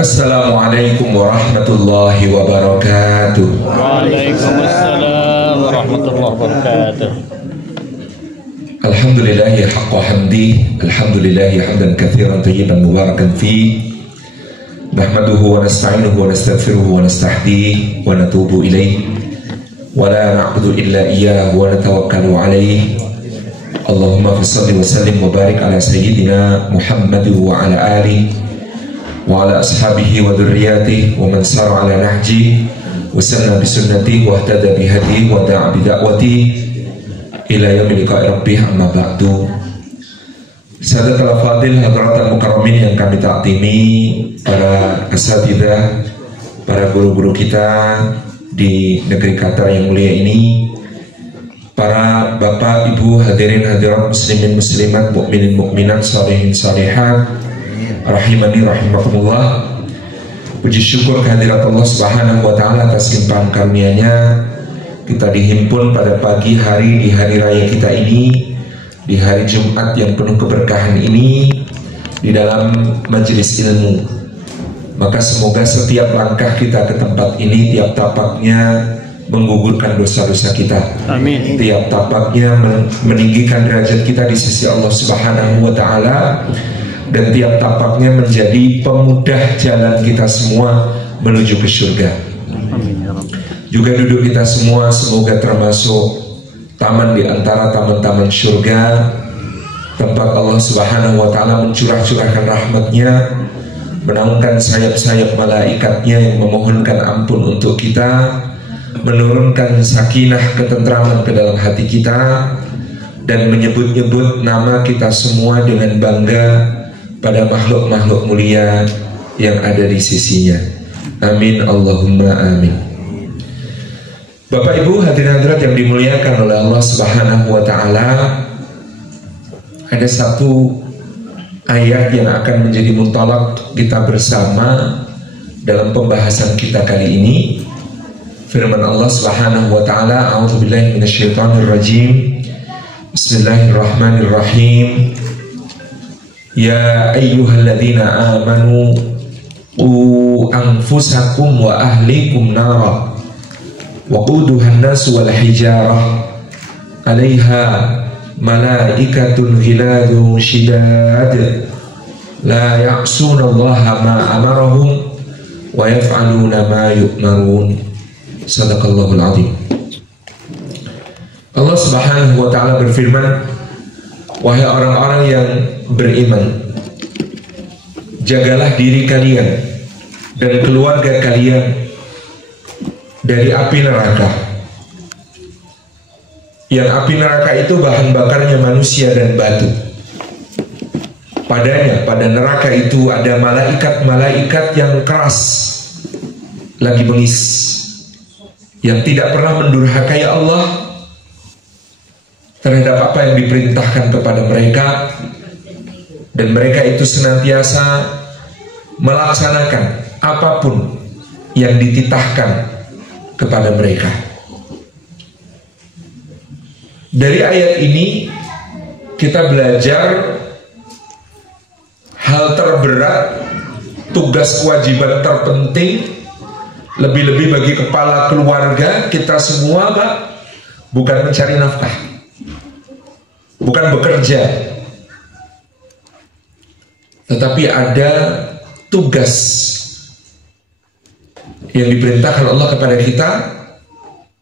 Assalamualaikum warahmatullahi wabarakatuh. Waalaikumsalam warahmatullahi wabarakatuh. Alhamdulillahi haqqa hamdi, alhamdulillahi hamdan katsiran tayyiban mubarakan fi. Nahmaduhu wa nasta'inuhu wa nastaghfiruhu wa nastahdihi wa natubu ilaihi wa la na'budu illa iyyahu wa natawakkalu alaihi. Allahumma salli wa sallim wa barik ala sayyidina Muhammad wa ala alihi wa ala ashabihi wa dhurriyyatihi wa man sara ala nahji wa sanna bi sunnatihi wa ihtada bi hadihi wa da'a bi da'watihi ila yaumil liqa'i rabbih, amma ba'du. Sadatul fadil hadratul mukarramin yang kami taktimi, para asatidzah, para guru-guru kita di negeri Qatar yang mulia ini, para bapak, ibu, hadirin hadirat, muslimin muslimat, mukminin mukminat, salihin salihat, rahimani rahimakumullah. Puji syukur kehadirat Allah Subhanahu wa taala atas limpahan karunia-Nya kita dihimpun pada pagi hari di hari raya kita ini, di hari Jumat yang penuh keberkahan ini, di dalam majelis ilmu. Maka semoga setiap langkah kita ke tempat ini, tiap tapaknya menggugurkan dosa-dosa kita. Amin. Tiap tapaknya meninggikan derajat kita di sisi Allah Subhanahu wa taala, dan tiap tapaknya menjadi pemudah jalan kita semua menuju ke surga. Amin ya Rabb. Juga duduk kita semua semoga termasuk taman di antara taman-taman surga, tempat Allah Subhanahu wa taala mencurah-curahkan rahmatnya, menaungkan sayap-sayap malaikatnya yang memohonkan ampun untuk kita, menurunkan sakinah ketentraman ke dalam hati kita, dan menyebut-nyebut nama kita semua dengan bangga pada makhluk-makhluk mulia yang ada di sisinya. Amin Allahumma amin. Bapak Ibu hadirin hadirat yang dimuliakan oleh Allah Subhanahu wa taala, ada satu ayat yang akan menjadi muntalak kita bersama dalam pembahasan kita kali ini. Firman Allah Subhanahu wa taala, a'udzubillahi minasyaitonir rajim. Bismillahirrahmanirrahim. Ya ayyuhalladzina amanu qu anfusakum wa ahlikum nara waquduhan nas wal hijarah 'alaiha malaikatun ghiladun shidad la ya'suna Allaha ma amarahum wa yaf'aluna ma yu'marun. Sadaqallahul azim. Allah Subhanahu wa taala berfirman, wahai orang-orang yang beriman, jagalah diri kalian dan keluarga kalian dari api neraka. Yang api neraka itu bahan bakarnya manusia dan batu. Padanya, pada neraka itu ada malaikat-malaikat yang keras, lagi bengis, yang tidak pernah mendurhakai Allah terhadap apa yang diperintahkan kepada mereka, dan mereka itu senantiasa melaksanakan apapun yang dititahkan kepada mereka. Dari ayat ini kita belajar hal terberat, tugas kewajiban terpenting, lebih-lebih bagi kepala keluarga kita semua, Pak, bukan mencari nafkah, bukan bekerja, tetapi ada tugas yang diperintahkan Allah kepada kita,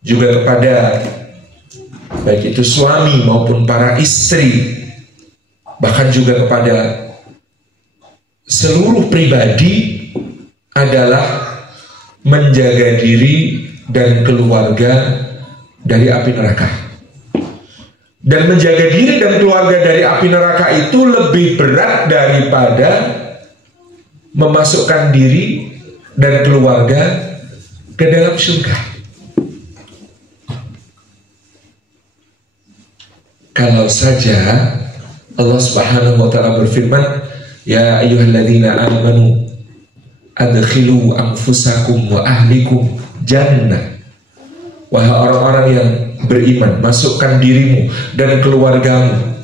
juga kepada baik itu suami maupun para istri, bahkan juga kepada seluruh pribadi, adalah menjaga diri dan keluarga dari api neraka. Dan menjaga diri dan keluarga dari api neraka itu lebih berat daripada memasukkan diri dan keluarga ke dalam surga. Kalau saja Allah Subhanahu wa taala berfirman, ya ayyuhalladzina amanu adkhilu anfusakum wa ahlikum jannah. Wahai orang-orang yang beriman, masukkan dirimu dan keluargamu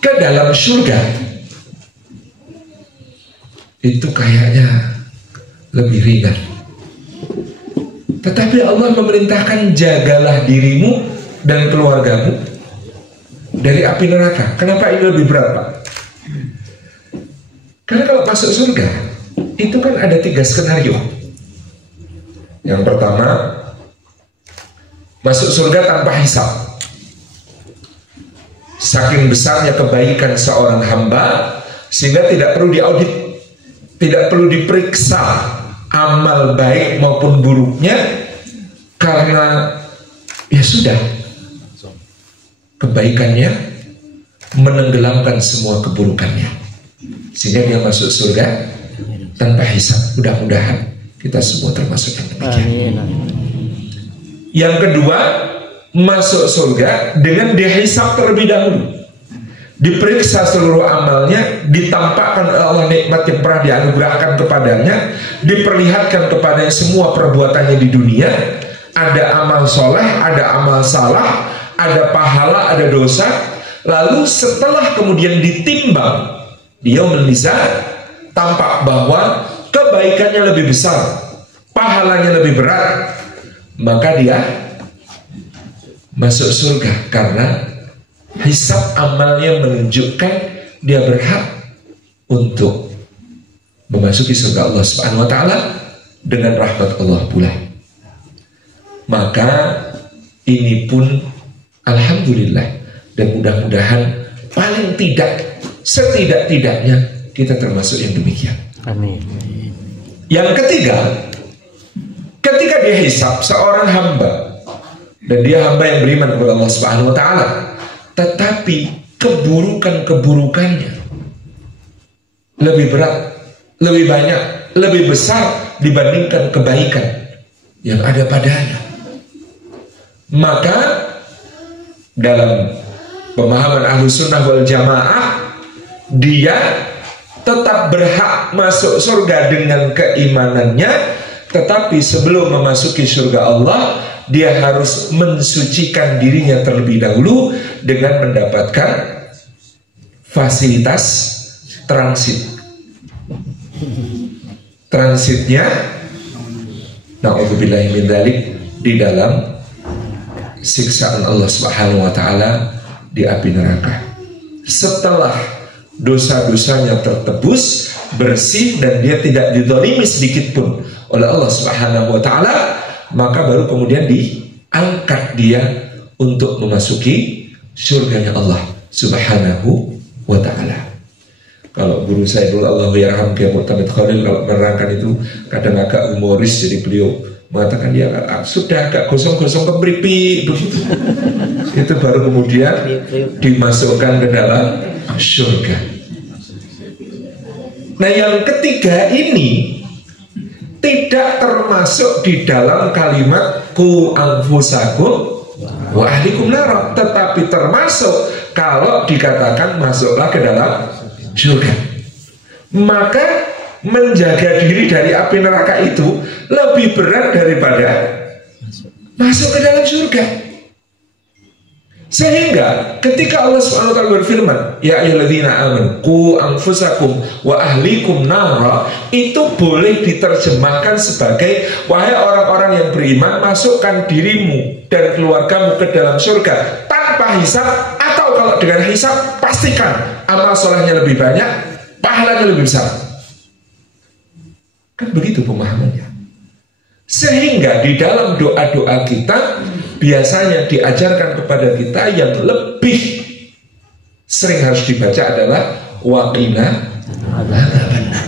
ke dalam surga. Itu kayaknya lebih ringan. Tetapi Allah memerintahkan jagalah dirimu dan keluargamu dari api neraka. Kenapa ini lebih berat, Pak? Karena kalau masuk surga itu kan ada 3 skenario. Yang pertama, masuk surga tanpa hisab. Saking besarnya kebaikan seorang hamba sehingga tidak perlu diaudit, tidak perlu diperiksa amal baik maupun buruknya, karena ya sudah, kebaikannya menenggelamkan semua keburukannya, sehingga dia masuk surga tanpa hisab. Mudah-mudahan kita semua termasuk yang demikian. Yang kedua, masuk surga dengan dihisab terlebih dahulu, diperiksa seluruh amalnya, ditampakkan oleh Allah nikmat yang pernah dianugerahkan kepadanya, diperlihatkan kepadanya semua perbuatannya di dunia. Ada amal soleh, ada amal salah, ada pahala, ada dosa. Lalu setelah kemudian ditimbang di yaumul mizan, tampak bahwa kebaikannya lebih besar, pahalanya lebih berat, maka dia masuk surga karena hisab amalnya menunjukkan dia berhak untuk memasuki surga Allah Subhanahu wa taala dengan rahmat Allah pula. Maka ini pun alhamdulillah, dan mudah-mudahan paling tidak, setidak-tidaknya kita termasuk yang demikian. Amin. Yang ketiga, ketika dia hisab seorang hamba, dan dia hamba yang beriman kepada Allah Subhanahu wa taala, tetapi keburukan-keburukannya lebih berat, lebih banyak, lebih besar dibandingkan kebaikan yang ada padanya, maka dalam pemahaman Ahlus Sunnah wal Jamaah, dia tetap berhak masuk surga dengan keimanannya, tetapi sebelum memasuki surga Allah, dia harus mensucikan dirinya terlebih dahulu dengan mendapatkan fasilitas transit. Transitnya, na'udzubillahi min dzalik, di dalam siksaan Allah Subhanahu wa taala di api neraka. Setelah dosa-dosanya tertebus, bersih, dan dia tidak dizalimi sedikit pun oleh Allah Subhanahu wa taala, maka baru kemudian diangkat dia untuk memasuki surganya Allah Subhanahu wa taala. Kalau guru saya dulu, Allah yarham Kiai Mu'tamid Khalil, kalau menerangkan itu kadang agak humoris, jadi beliau mengatakan dia sudah agak gosong-gosong kemripi begitu. Itu baru kemudian dimasukkan ke dalam surga. Nah, yang ketiga ini tidak termasuk di dalam kalimat ku anfusakum wa ahlikum nar, tetapi termasuk kalau dikatakan masuklah ke dalam surga. Maka menjaga diri dari api neraka itu lebih berat daripada masuk ke dalam surga. Sehingga ketika Allah SWT berfirman, ya ayyuhalladzina amanu qu anfusakum wa ahlikum nara, itu boleh diterjemahkan sebagai wahai orang-orang yang beriman, masukkan dirimu dan keluargamu ke dalam surga tanpa hisab, atau kalau dengan hisab pastikan amal solehnya lebih banyak, pahalanya lebih besar. Kan begitu pemahamannya. Sehingga di dalam doa-doa kita biasanya diajarkan kepada kita yang lebih sering harus dibaca adalah waqina adzabannar,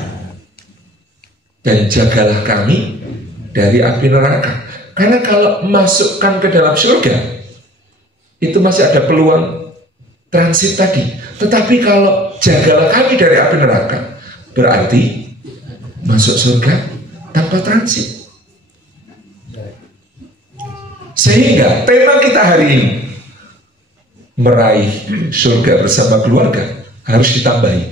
dan jagalah kami dari api neraka. Karena kalau masukkan ke dalam surga itu masih ada peluang transit tadi. Tetapi kalau jagalah kami dari api neraka, berarti masuk surga tanpa transit. Sehingga tema kita hari ini, meraih surga bersama keluarga, harus ditambahi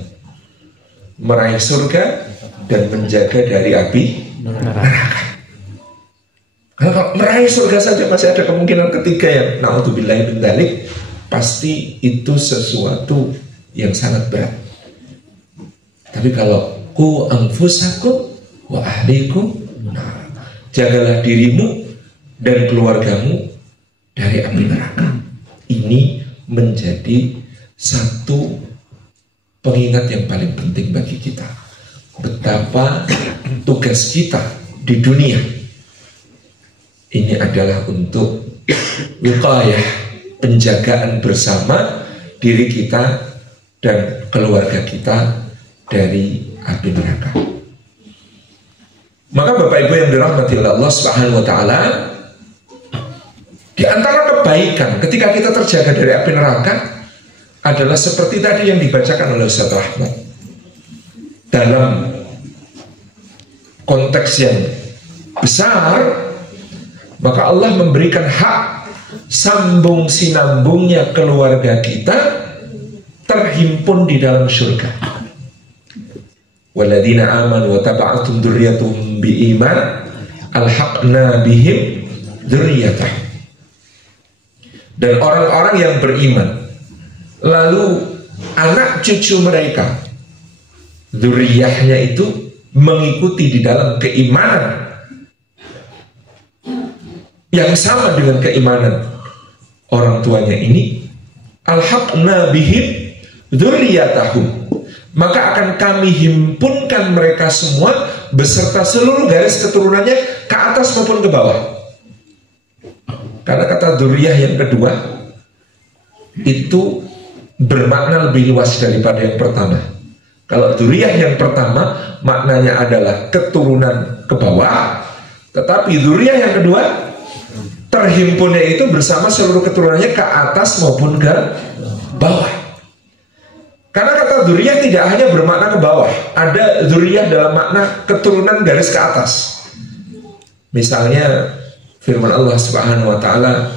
meraih surga dan menjaga dari api neraka. Karena kalau meraih surga saja masih ada kemungkinan ketiga yang na'udzubillahi min dzalik, pasti itu sesuatu yang sangat berat. Tapi kalau ku anfusakum wa ahlikum nar. Jagalah dirimu dan keluargamu dari api neraka. Ini menjadi satu pengingat yang paling penting bagi kita. Betapa tugas kita di dunia ini adalah untuk wiqayah, penjagaan bersama diri kita dan keluarga kita dari api neraka. Maka Bapak Ibu yang dirahmati oleh Allah Subhanahu wa taala, di antara kebaikan ketika kita terjaga dari api neraka adalah seperti tadi yang dibacakan oleh Ustaz Rahmat. Dalam konteks yang besar, maka Allah memberikan hak sambung sinambungnya keluarga kita terhimpun di dalam surga. Walladzina amanu wa taba'atum dzurriyyatuhum biiman alhaqna bihim dzurriyyatahum. Dan orang-orang yang beriman, lalu anak cucu mereka, dzurriyyahnya itu mengikuti di dalam keimanan yang sama dengan keimanan orang tuanya ini, alhaqna bihim dzurriyyatahum, maka akan kami himpunkan mereka semua beserta seluruh garis keturunannya ke atas maupun ke bawah. Karena kata dzurriyyah yang kedua itu bermakna lebih luas daripada yang pertama. Kalau dzurriyyah yang pertama maknanya adalah keturunan ke bawah, tetapi dzurriyyah yang kedua terhimpunnya itu bersama seluruh keturunannya ke atas maupun ke bawah. Karena kata dzurriyyah tidak hanya bermakna ke bawah, ada dzurriyyah dalam makna keturunan garis ke atas. Misalnya firman Allah Subhanahu wa taala,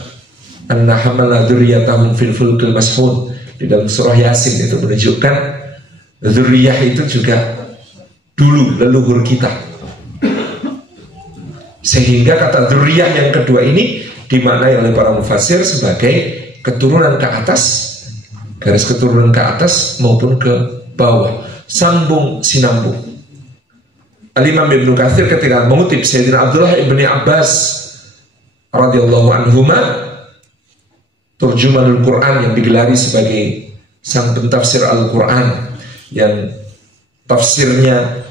"Anna hamala dzurriyyatahum fil fulkil mashhun." Di dalam surah Yasin itu menunjukkan dzurriyyah itu juga dulu leluhur kita. Sehingga kata dzurriyyah yang kedua ini dimaknai oleh para mufassir sebagai keturunan ke atas, garis keturunan ke atas maupun ke bawah, sambung sinambung. Al-Imam Ibnu Katsir ketika mengutip Sayyidina Abdullah ibni Abbas radhiyallahu anhuma, turjumanul Quran yang digelari sebagai sang pentafsir Al-Quran, yang tafsirnya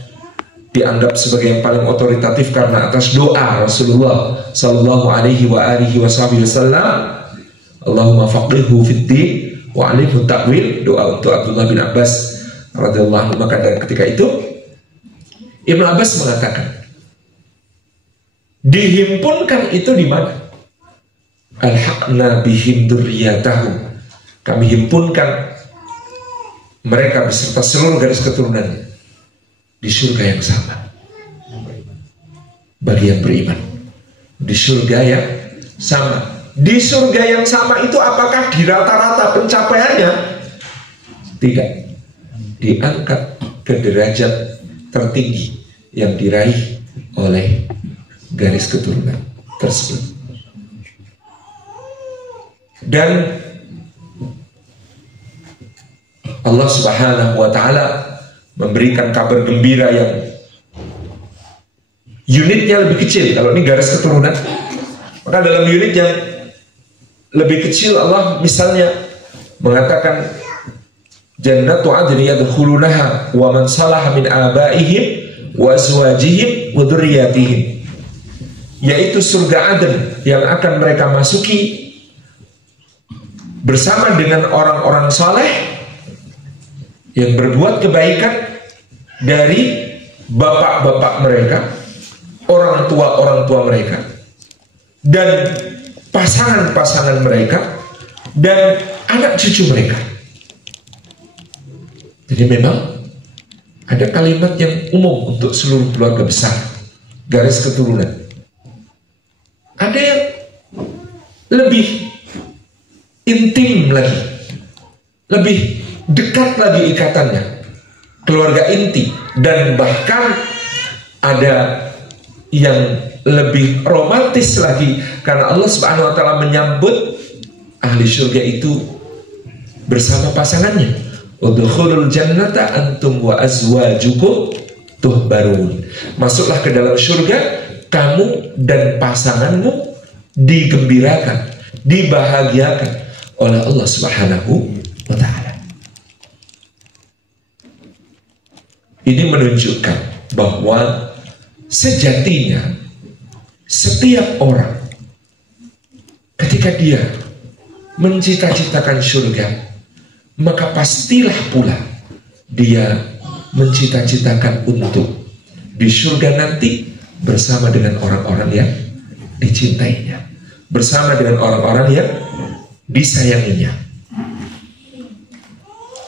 dianggap sebagai yang paling otoritatif karena atas doa Rasulullah sallallahu alaihi wa alihi wasallam, Allahumma faqihhu fid din wa 'allimhu ta'wil, doa untuk Abdullah bin Abbas radhiyallahu anhu. Maka dan ketika itu Ibnu Abbas mengatakan, dihimpunkan itu di mana? Alhaqna bihim dzurriyyatahum, kami himpunkan mereka beserta seluruh garis keturunannya di surga yang sama. Bagi yang beriman, di surga yang sama. Di surga yang sama itu apakah di rata-rata pencapaiannya? Tidak. Diangkat ke derajat tertinggi yang diraih oleh garis keturunan tersebut. Dan Allah Subhanahu wa taala memberikan kabar gembira yang unitnya lebih kecil. Kalau ini garis keturunan, maka dalam unit yang lebih kecil Allah misalnya mengatakan jannatu adni yadkhulunaha wa man salaha min abaihim wa azwajihim wa dzurriyyatihim, yaitu surga Aden yang akan mereka masuki bersama dengan orang-orang saleh yang berbuat kebaikan dari bapak-bapak mereka, orang tua mereka, dan pasangan-pasangan mereka, dan anak cucu mereka. Jadi memang ada kalimat yang umum untuk seluruh keluarga besar, garis keturunan. Ada yang lebih intim lagi, lebih dekat lagi ikatannya, keluarga inti, dan bahkan ada yang lebih romantis lagi karena Allah Subhanahu wa taala menyambut ahli surga itu bersama pasangannya. Udkhulul jannata antum wa azwajukum tuhbarun. Masuklah ke dalam surga, kamu dan pasanganmu digembirakan, dibahagiakan oleh Allah Subhanahu wa Ta'ala. Ini menunjukkan bahwa sejatinya setiap orang ketika dia mencita-citakan surga, maka pastilah pula dia mencita-citakan untuk di surga nanti bersama dengan orang-orang yang dicintainya, bersama dengan orang-orang yang disayanginya.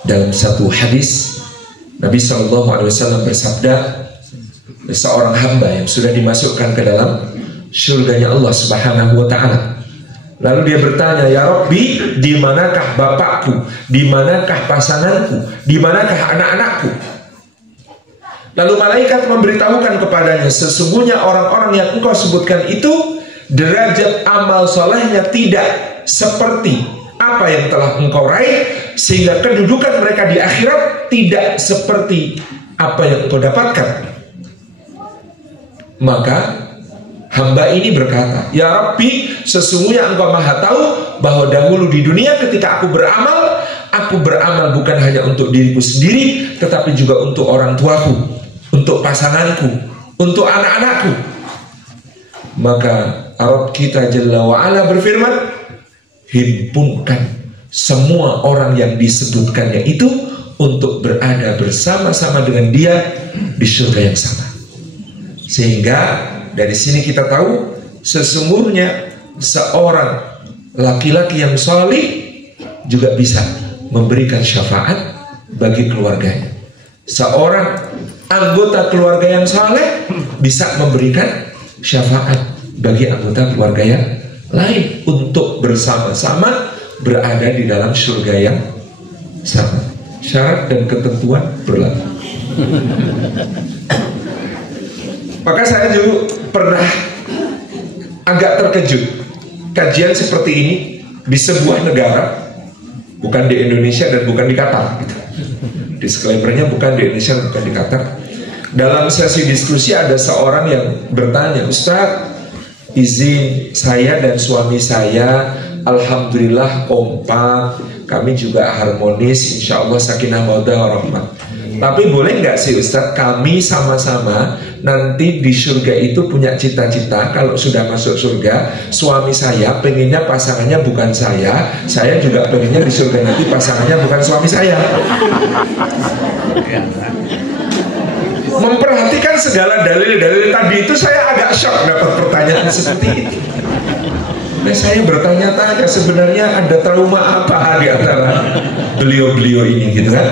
Dalam satu hadis Nabi SAW bersabda, seorang hamba yang sudah dimasukkan ke dalam surganya Allah Subhanahu wa Ta'ala, lalu dia bertanya, ya Rabbi, di manakah bapakku, di manakah pasanganku, di manakah anak-anakku? Lalu malaikat memberitahukan kepadanya, sesungguhnya orang-orang yang engkau sebutkan itu derajat amal solehnya tidak seperti apa yang telah engkau raih, sehingga kedudukan mereka di akhirat tidak seperti apa yang engkau dapatkan. Maka hamba ini berkata, ya Rabbi, sesungguhnya engkau maha tahu bahwa dahulu di dunia ketika aku beramal bukan hanya untuk diriku sendiri, tetapi juga untuk orang tuaku, untuk pasanganku, untuk anak-anakku. Maka Rabb kita Jalla wa'ala berfirman, himpunkan semua orang yang disebutkannya itu untuk berada bersama-sama dengan dia di surga yang sama. Sehingga dari sini kita tahu sesungguhnya seorang laki-laki yang salih juga bisa memberikan syafaat bagi keluarganya. Seorang anggota keluarga yang saleh bisa memberikan syafaat bagi anggota keluarga yang lain untuk bersama-sama berada di dalam surga yang sama. Syarat dan ketentuan berlaku. Maka saya juga pernah agak terkejut kajian seperti ini di sebuah negara, bukan di Indonesia dan bukan di Qatar gitu. Disclaimernya bukan di Indonesia, bukan di Qatar. Dalam sesi diskusi ada seorang yang bertanya, Ustaz, izin saya dan suami saya alhamdulillah kompak, kami juga harmonis, insya Allah sakinah mawaddah warahmah. Tapi boleh nggak sih Ustaz, kami sama-sama nanti di surga itu punya cita-cita, kalau sudah masuk surga, suami saya pengennya pasangannya bukan saya juga pengennya di surga nanti pasangannya bukan suami saya. Memperhatikan segala dalil-dalil tadi itu, saya agak shock dapat pertanyaan seperti itu. Nah, saya bertanya-tanya sebenarnya ada trauma apa di antara beliau-beliau ini gitu kan.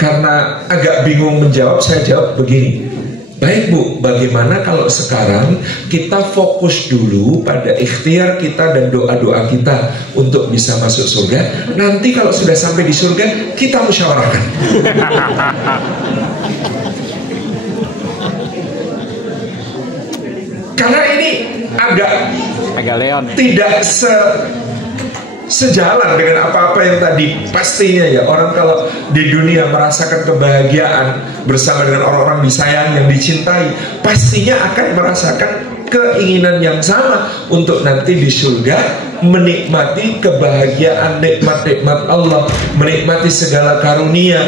Karena agak bingung menjawab, saya jawab begini. Baik Bu, bagaimana kalau sekarang kita fokus dulu pada ikhtiar kita dan doa-doa kita untuk bisa masuk surga. Nanti kalau sudah sampai di surga, kita musyawarahkan. Karena ini agak leon, tidak sejalan dengan apa-apa yang tadi. Pastinya ya, orang kalau di dunia merasakan kebahagiaan bersama dengan orang-orang disayang, yang dicintai, pastinya akan merasakan keinginan yang sama untuk nanti di surga menikmati kebahagiaan, nikmat-nikmat Allah, menikmati segala karunia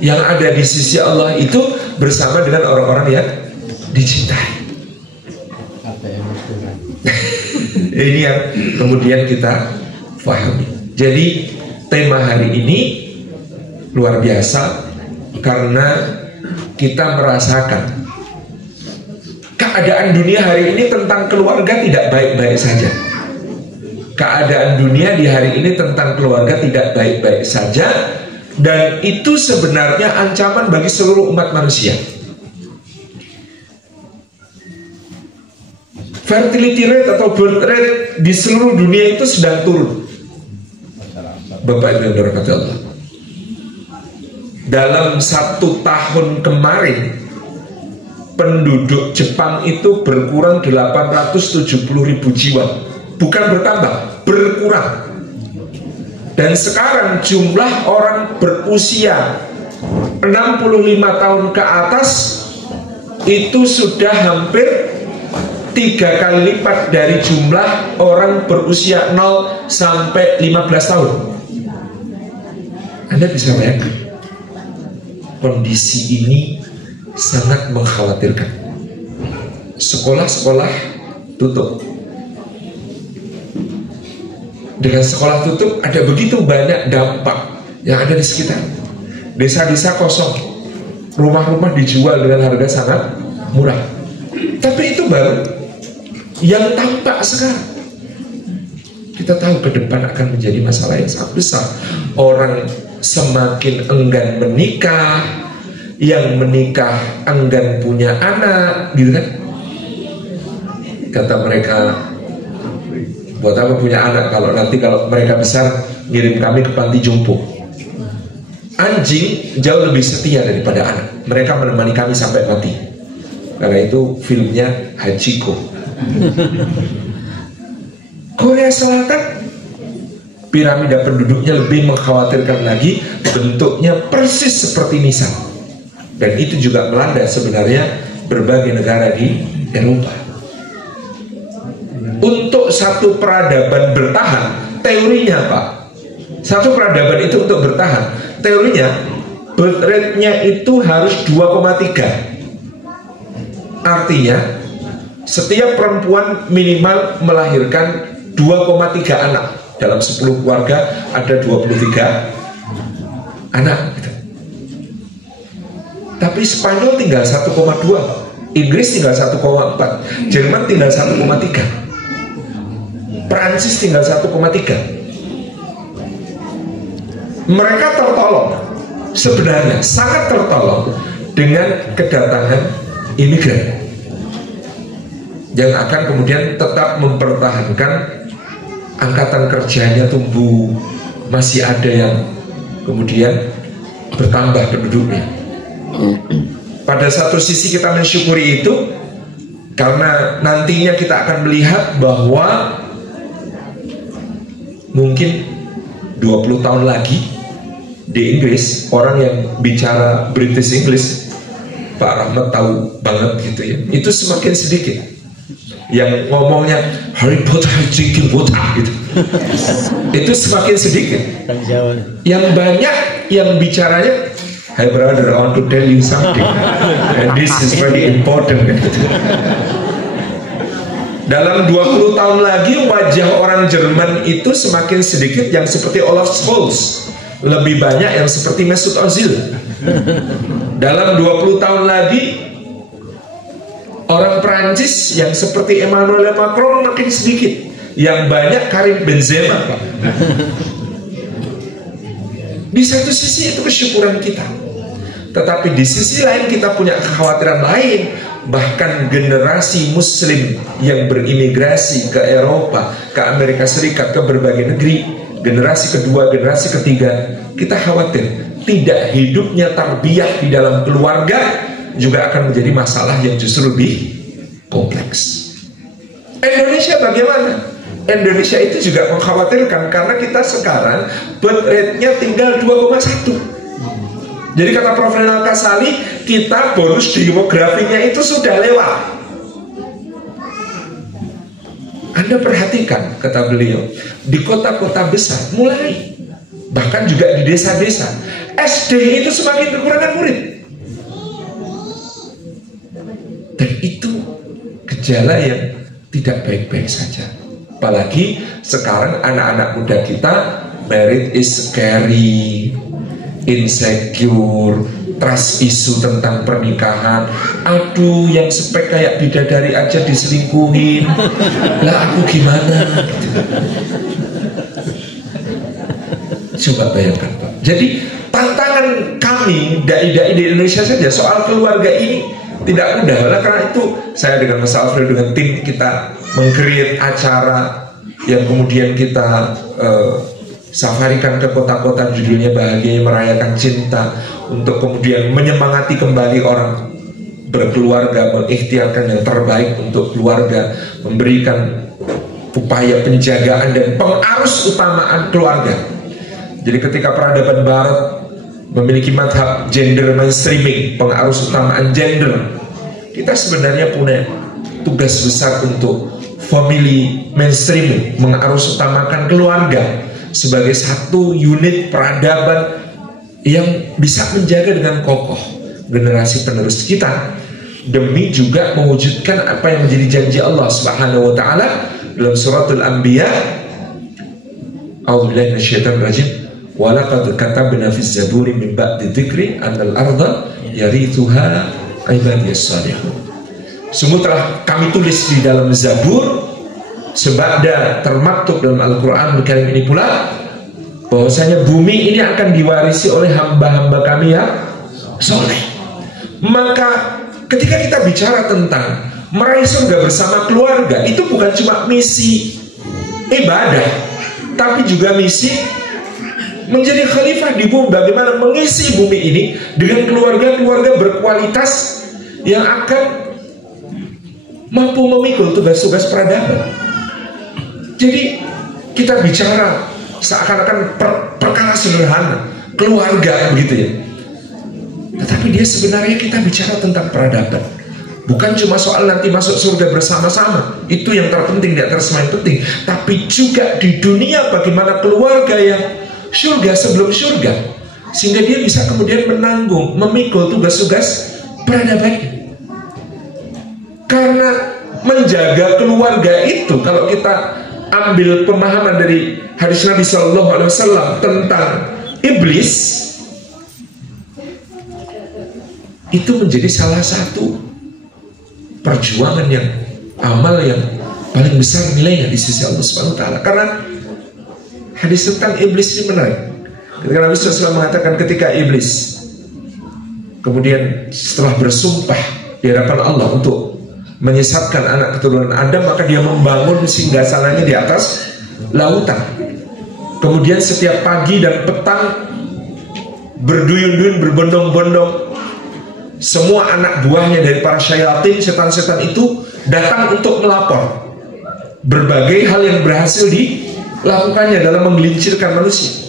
yang ada di sisi Allah itu bersama dengan orang-orang yang dicintai. Ini yang kemudian kita pahami. Jadi tema hari ini luar biasa karena kita merasakan keadaan dunia hari ini tentang keluarga tidak baik-baik saja. Keadaan dunia di hari ini tentang keluarga tidak baik-baik saja, dan itu sebenarnya ancaman bagi seluruh umat manusia. Fertility rate atau birth rate di seluruh dunia itu sedang turun. Bapak Ibu yang dirahmati Allah, dalam 1 tahun kemarin penduduk Jepang itu berkurang 870.000 jiwa, bukan bertambah, berkurang. Dan sekarang jumlah orang berusia 65 tahun ke atas itu sudah hampir 3 kali lipat dari jumlah orang berusia 0 sampai 15 tahun. Anda bisa bayangkan, kondisi ini sangat mengkhawatirkan. Sekolah-sekolah tutup. Dengan sekolah tutup ada begitu banyak dampak yang ada di sekitar. Desa-desa kosong, rumah-rumah dijual dengan harga sangat murah. Tapi itu baru yang tampak sekarang. Kita tahu ke depan akan menjadi masalah yang sangat besar. Orang semakin enggan menikah, yang menikah enggan punya anak, gitu kan? Kata mereka, buat apa punya anak kalau nanti kalau mereka besar ngirim kami ke panti jompo. Anjing jauh lebih setia daripada anak. Mereka menemani kami sampai mati. Karena itu filmnya Hachiko. Korea Selatan, piramida penduduknya lebih mengkhawatirkan lagi. Bentuknya persis seperti nisan. Dan itu juga melanda sebenarnya berbagai negara di Eropa. Untuk satu peradaban bertahan, teorinya Pak, satu peradaban itu untuk bertahan, teorinya birth rate-nya itu harus 2,3. Artinya setiap perempuan minimal melahirkan 2,3 anak. Dalam 10 keluarga ada 23 anak. Tapi Spanyol tinggal 1,2, Inggris tinggal 1,4, Jerman tinggal 1,3, Prancis tinggal 1,3. Mereka tertolong, sebenarnya sangat tertolong dengan kedatangan imigran yang akan kemudian tetap mempertahankan angkatan kerjanya tumbuh, masih ada yang kemudian bertambah penduduknya. Pada satu sisi kita mensyukuri itu, karena nantinya kita akan melihat bahwa mungkin 20 tahun lagi di Inggris, orang yang bicara British English, Pak Rahmat tahu banget gitu ya, itu semakin sedikit. Yang ngomongnya Harry Potter drinking water gitu, itu semakin sedikit. Yang banyak yang bicaranya, hey brother, I want to tell you something, and this is very important. Dalam 20 tahun lagi wajah orang Jerman itu semakin sedikit yang seperti Olaf Scholz, lebih banyak yang seperti Mesut Ozil. Dalam 20 tahun lagi orang Prancis yang seperti Emmanuel Macron makin sedikit, yang banyak Karim Benzema. Di satu sisi itu kesyukuran kita, tetapi di sisi lain kita punya kekhawatiran lain. Bahkan generasi muslim yang berimigrasi ke Eropa, ke Amerika Serikat, ke berbagai negeri, generasi kedua, generasi ketiga, kita khawatir tidak hidupnya tarbiyah di dalam keluarga juga akan menjadi masalah yang justru lebih kompleks. Indonesia bagaimana? Indonesia itu juga mengkhawatirkan karena kita sekarang birth rate-nya tinggal 2,1. Jadi kata Prof. Renal Kasali, kita bonus demografinya itu sudah lewat. Anda perhatikan, kata beliau, di kota-kota besar mulai, bahkan juga di desa-desa, SD itu semakin kekurangan murid. Dan itu gejala yang tidak baik-baik saja. Apalagi sekarang anak-anak muda kita, marriage is scary, insecure, trust isu tentang pernikahan. Aduh, yang spek kayak bidadari aja diselingkuhin, lah aku gimana? Coba bayangkan Pak. Jadi tantangan kami dai-dai di Indonesia saja soal keluarga ini tidak mudah. Karena itu saya dengan Mas Alfred dengan tim kita meng-create acara yang kemudian kita safarikan ke kota-kota, judulnya Bahagia Merayakan Cinta, untuk kemudian menyemangati kembali orang berkeluarga, mengikhtiarkan yang terbaik untuk keluarga, memberikan upaya penjagaan dan pengarus utamaan keluarga. Jadi ketika peradaban barat memiliki madhab gender mainstreaming, pengarus utamaan gender. Kita sebenarnya punya tugas besar untuk family mainstreaming, mengarus utamakan keluarga sebagai satu unit peradaban yang bisa menjaga dengan kokoh generasi penerus kita, demi juga mewujudkan apa yang menjadi janji Allah Subhanahu wa taala dalam suratul Anbiya. A'udzubillahi minasyaitonir rajim. Wa laqad katabna fiz zaburi min ba'di dzikri annal arda yarithuha ibadiyas salihun. Sungguh telah kami tulis di dalam Zabur sebada termaktub dalam Al-Qur'an Karim ini pula, bahwasanya bumi ini akan diwarisi oleh hamba-hamba kami yang soleh. Maka ketika kita bicara tentang meraih surga bersama keluarga, itu bukan cuma misi ibadah, tapi juga misi menjadi khalifah di bumi. Bagaimana mengisi bumi ini dengan keluarga-keluarga berkualitas yang akan mampu memikul tugas-tugas peradaban. Jadi kita bicara seakan-akan perkara sederhana, keluarga begitu ya. Tetapi dia sebenarnya kita bicara tentang peradaban. Bukan cuma soal nanti masuk surga bersama-sama, itu yang terpenting, di antara semua yang penting. Tapi juga di dunia bagaimana keluarga yang surga sebelum surga, sehingga dia bisa kemudian menanggung, memikul tugas-tugas peradaban. Karena menjaga keluarga itu, kalau kita ambil pemahaman dari hadis Nabi SAW tentang iblis, itu menjadi salah satu perjuangan yang amal yang paling besar nilainya di sisi Allah Subhanahu wa taala. Karena hadis tentang iblis ini menarik. Ketika Nabi SAW mengatakan ketika iblis kemudian setelah bersumpah di hadapan Allah untuk menyesatkan anak keturunan Adam, maka dia membangun singgasananya di atas lautan. Kemudian setiap pagi dan petang berduyun-duyun, berbondong-bondong, semua anak buahnya dari para syayatin, setan-setan itu datang untuk melapor berbagai hal yang berhasil dilakukannya dalam menggelincirkan manusia.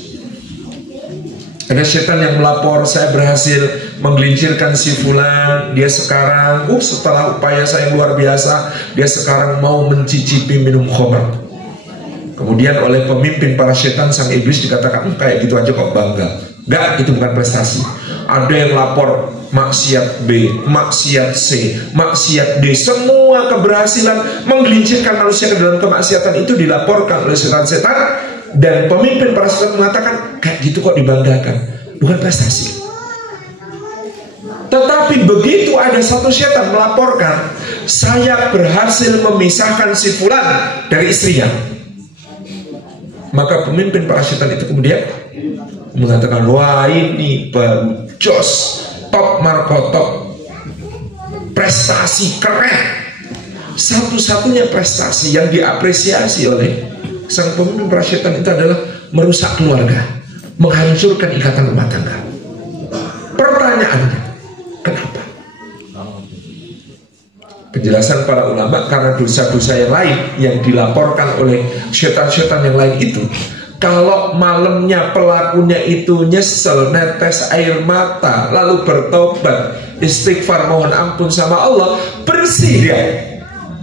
Ada setan yang melapor, saya berhasil menggelincirkan si fulan, dia sekarang setelah upaya saya yang luar biasa, dia sekarang mau mencicipi minum khamr. Kemudian oleh pemimpin para setan, sang iblis, dikatakan kayak gitu aja kok bangga. Enggak, itu bukan prestasi. Ada yang lapor maksiat B, maksiat C, maksiat D, semua keberhasilan menggelincirkan manusia ke dalam kemaksiatan itu dilaporkan oleh setan-setan. Dan pemimpin para setan mengatakan kayak gitu kok dibanggakan, bukan prestasi. Tetapi begitu ada satu setan melaporkan, saya berhasil memisahkan si fulan dari istrinya, maka pemimpin para setan itu kemudian mengatakan, wah ini baru jos, top markotop, prestasi keren. Satu-satunya prestasi yang diapresiasi oleh sang pemimpin para setan itu adalah merusak keluarga, menghancurkan ikatan rumah tangga. Pertanyaannya, kenapa? Penjelasan para ulama, karena dosa-dosa yang lain yang dilaporkan oleh setan-setan yang lain itu, kalau malamnya pelakunya itu nyesel, netes air mata, lalu bertobat, istighfar, mohon ampun sama Allah, bersih dia,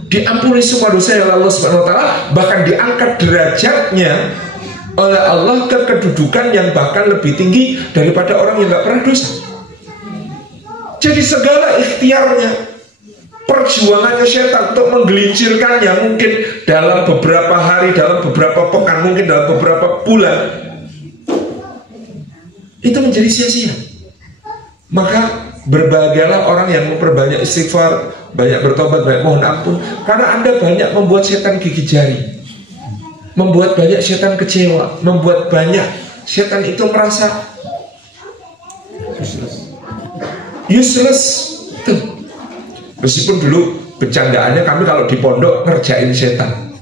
diampuni semua dosa oleh Allah Subhanahu wa taala, bahkan diangkat derajatnya oleh Allah ke kedudukan yang bahkan lebih tinggi daripada orang yang nggak pernah dosa. Jadi segala ikhtiarnya, perjuangannya setan untuk menggelincirkannya mungkin dalam beberapa hari, dalam beberapa pekan, mungkin dalam beberapa bulan, itu menjadi sia-sia. Maka berbahagialah orang yang memperbanyak istighfar, banyak bertobat, banyak mohon ampun. Karena Anda banyak membuat setan gigit jari, membuat banyak setan kecewa, membuat banyak setan itu merasa useless. Tuh. Meskipun dulu bercandaannya kami kalau di pondok ngerjain setan.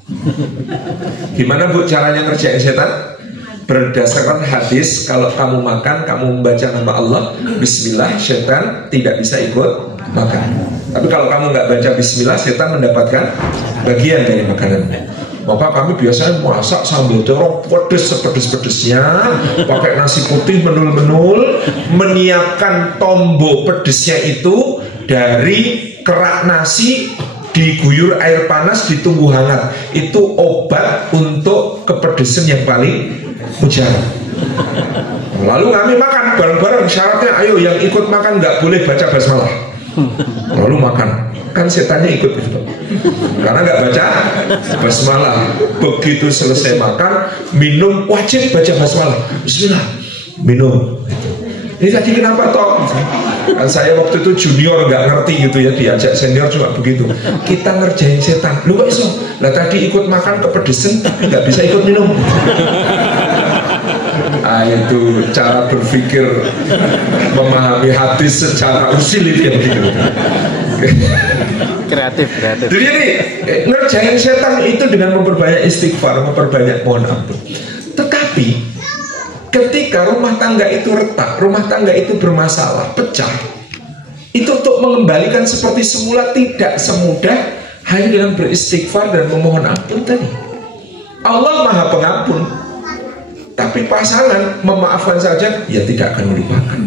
Gimana Bu caranya ngerjain setan? Berdasarkan hadis, kalau kamu makan, kamu membaca nama Allah, bismillah, setan tidak bisa ikut makan. Tapi kalau kamu nggak baca bismillah, setan mendapatkan bagian dari makanan. Maka kami biasanya masak sambal terong pedes sepedes-pedesnya, pakai nasi putih menul-menul, menyiapkan tombo pedesnya itu dari kerak nasi, diguyur air panas, ditunggu hangat. Itu obat untuk kepedesan yang paling mujarab. Lalu kami makan bareng-bareng, syaratnya ayo yang ikut makan nggak boleh baca basmalah. Lalu makan, kan setannya ikut gitu, karena nggak baca basmalah. Begitu selesai makan, minum wajib baca basmalah. Bismillah, minum. Ini tadi kenapa toh? Kan saya waktu itu junior nggak ngerti gitu ya, diajak senior cuma begitu. Kita ngerjain setan, lu kok iso? Lah tadi ikut makan kepedesan tapi nggak bisa ikut minum. Itu cara berpikir memahami hati secara usil itu ya begitu. Kreatif. Jadi ini ngerjain setan itu dengan memperbanyak istighfar, memperbanyak mohon ampun. Tetapi ketika rumah tangga itu retak, rumah tangga itu bermasalah, pecah, itu untuk mengembalikan seperti semula tidak semudah hanya dengan beristighfar dan memohon ampun tadi. Allah Maha Pengampun, tapi pasangan memaafkan saja, ya tidak akan melupakan.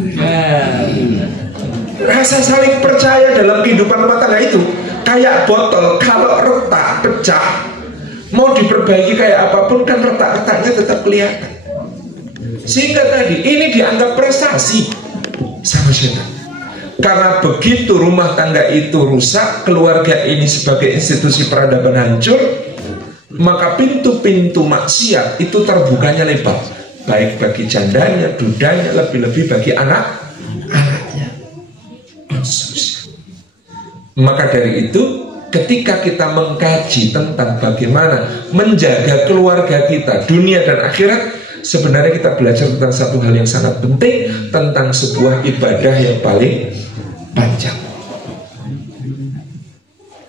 Rasa saling percaya dalam kehidupan rumah tangga itu kayak botol, kalau retak, pecah, mau diperbaiki kayak apapun kan retak-retaknya tetap kelihatan. Sehingga tadi ini dianggap prestasi sama setan. Karena begitu rumah tangga itu rusak, keluarga ini sebagai institusi peradaban hancur, maka pintu-pintu maksiat itu terbukanya lebar, baik bagi jandanya, dudanya, lebih-lebih bagi anak-anaknya. Maka dari itu, ketika kita mengkaji tentang bagaimana menjaga keluarga kita, dunia dan akhirat, sebenarnya kita belajar tentang satu hal yang sangat penting, tentang sebuah ibadah yang paling panjang.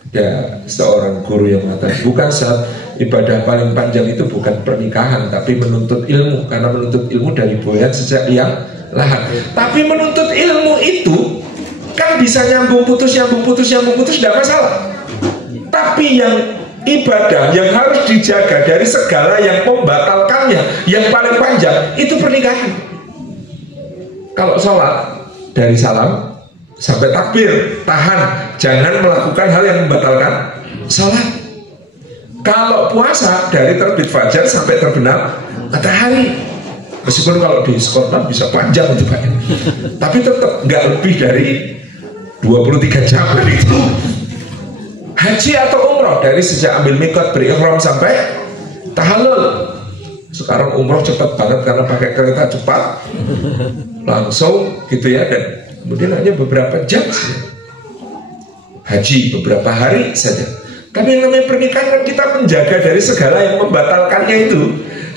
Ya, seorang guru yang mengatakan, bukan saat ibadah paling panjang itu bukan pernikahan, tapi menuntut ilmu. Karena menuntut ilmu dari boyan sejak yang lahat. Tapi menuntut ilmu itu kan bisa nyambung putus, tidak masalah. Tapi yang ibadah yang harus dijaga dari segala yang membatalkannya, yang paling panjang itu pernikahan. Kalau sholat dari salam sampai takbir, tahan, jangan melakukan hal yang membatalkan sholat. Kalau puasa dari terbit fajar sampai terbenam matahari, meskipun kalau di Scotland bisa panjang itu Pak, tapi tetap nggak lebih dari 23 jam itu. Haji atau umroh dari sejak ambil mikot berihram sampai tahallul. Sekarang umroh cepat banget karena pakai kereta cepat, langsung gitu ya, dan kemudian hanya beberapa jam saja. Haji beberapa hari saja. Tapi yang namanya pernikahan kan kita menjaga dari segala yang membatalkannya itu,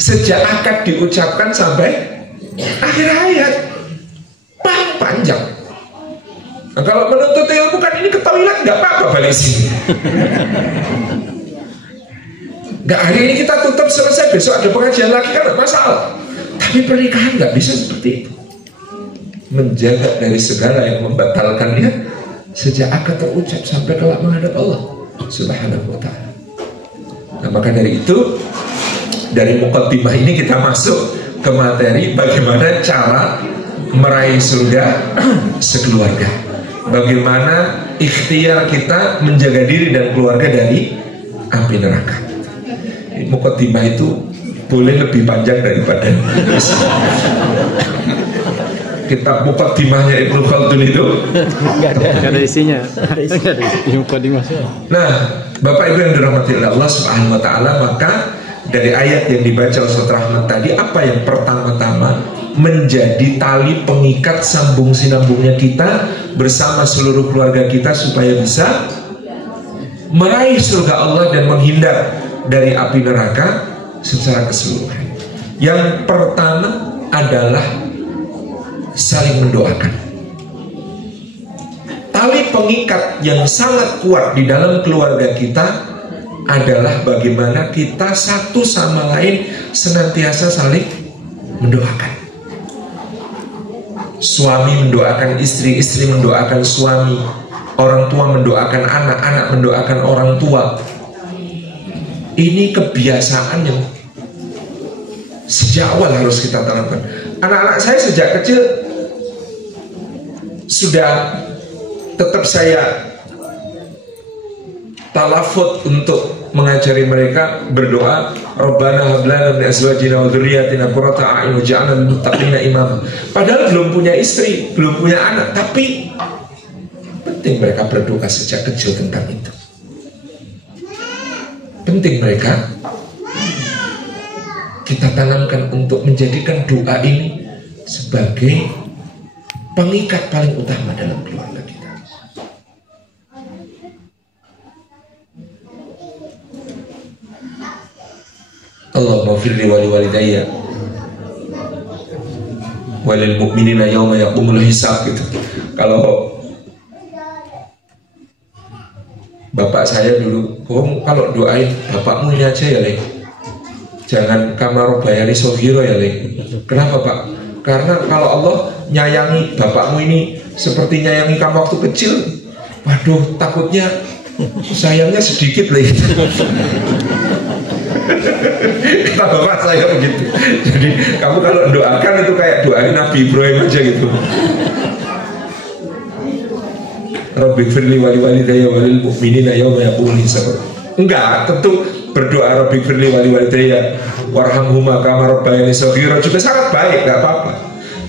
sejak akad diucapkan sampai akhir hayat, paling panjang. Nah, kalau menuntut ilmu kan ini ke toilet nggak apa-apa balik sini. Nggak, hari ini kita tutup selesai, besok ada pengajian lagi kan nggak masalah. Tapi pernikahan nggak bisa seperti itu. Menjaga dari segala yang membatalkannya sejak akad terucap sampai kelak menghadap Allah Subhanahu wa ta'ala. Nah, maka dari itu, dari muqaddimah ini kita masuk ke materi bagaimana cara meraih surga sekeluarga. Bagaimana ikhtiar kita menjaga diri dan keluarga dari api neraka. Muqaddimah itu boleh lebih panjang daripada kitab muqaddimahnya Ibnu Khaldun itu nggak ada isinya. Nggak ada isi muqaddimah. Nah, Bapak Ibu yang dirahmati oleh Allah Subhanahu wa ta'ala, maka dari ayat yang dibaca Ustaz Rahmat tadi, apa yang pertama-tama menjadi tali pengikat sambung sinambungnya kita bersama seluruh keluarga kita supaya bisa meraih surga Allah dan menghindar dari api neraka secara keseluruhan. Yang pertama adalah saling mendoakan. Tali pengikat yang sangat kuat di dalam keluarga kita adalah bagaimana kita satu sama lain senantiasa saling mendoakan. Suami mendoakan istri, istri mendoakan suami, orang tua mendoakan anak, anak mendoakan orang tua. Ini kebiasaan yang sejak awal harus kita tanamkan. Anak-anak saya sejak kecil sudah tetap saya talafut untuk mengajari mereka berdoa, Rabbana hab lana min azwajina wa dzurriyyatina qurrata a'yun waj'alna lil muttaqina imama. Padahal belum punya istri, belum punya anak, tapi penting mereka berdoa sejak kecil tentang itu. Penting mereka kita tanamkan untuk menjadikan doa ini sebagai pengikat paling utama dalam keluarga kita. Allahumma firli wali walidayya walil mu'minina yawma yaqumul hisab gitu. Kalau bapak saya dulu, kalau doain bapakmu ini aja ya, Le. Jangan kamar bayari sohiro ya, Le. Kenapa, Pak? Karena kalau Allah nyayangi bapakmu ini seperti nyayangi kamu waktu kecil, waduh, takutnya sayangnya sedikit, Le. Kata bapak saya begitu. Jadi kamu kalau doakan itu kayak doain Nabi Ibrahim aja gitu. Rabbi firli wali walidayya walil mu'minina yawma yaqumul hisab. Enggak, tentu berdoa Rabbi firli wali walidayya warhamhuma kama rabbayani shaghira juga sangat baik, enggak apa-apa.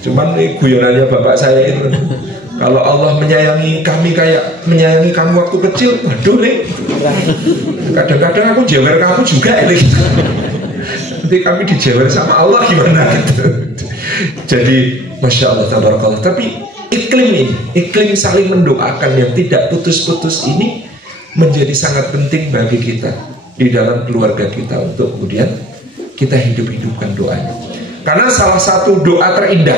Cuman ini guyonannya bapak saya itu, kalau Allah menyayangi kami kayak menyayangi kamu waktu kecil, waduh, nih. Kadang-kadang aku jewer kamu juga, nih. Nanti kami dijewer sama Allah gimana gitu. Jadi Masya Allah tabarakallah. Tapi iklim saling mendoakan yang tidak putus-putus ini menjadi sangat penting bagi kita di dalam keluarga kita untuk kemudian kita hidup-hidupkan doanya. Karena salah satu doa terindah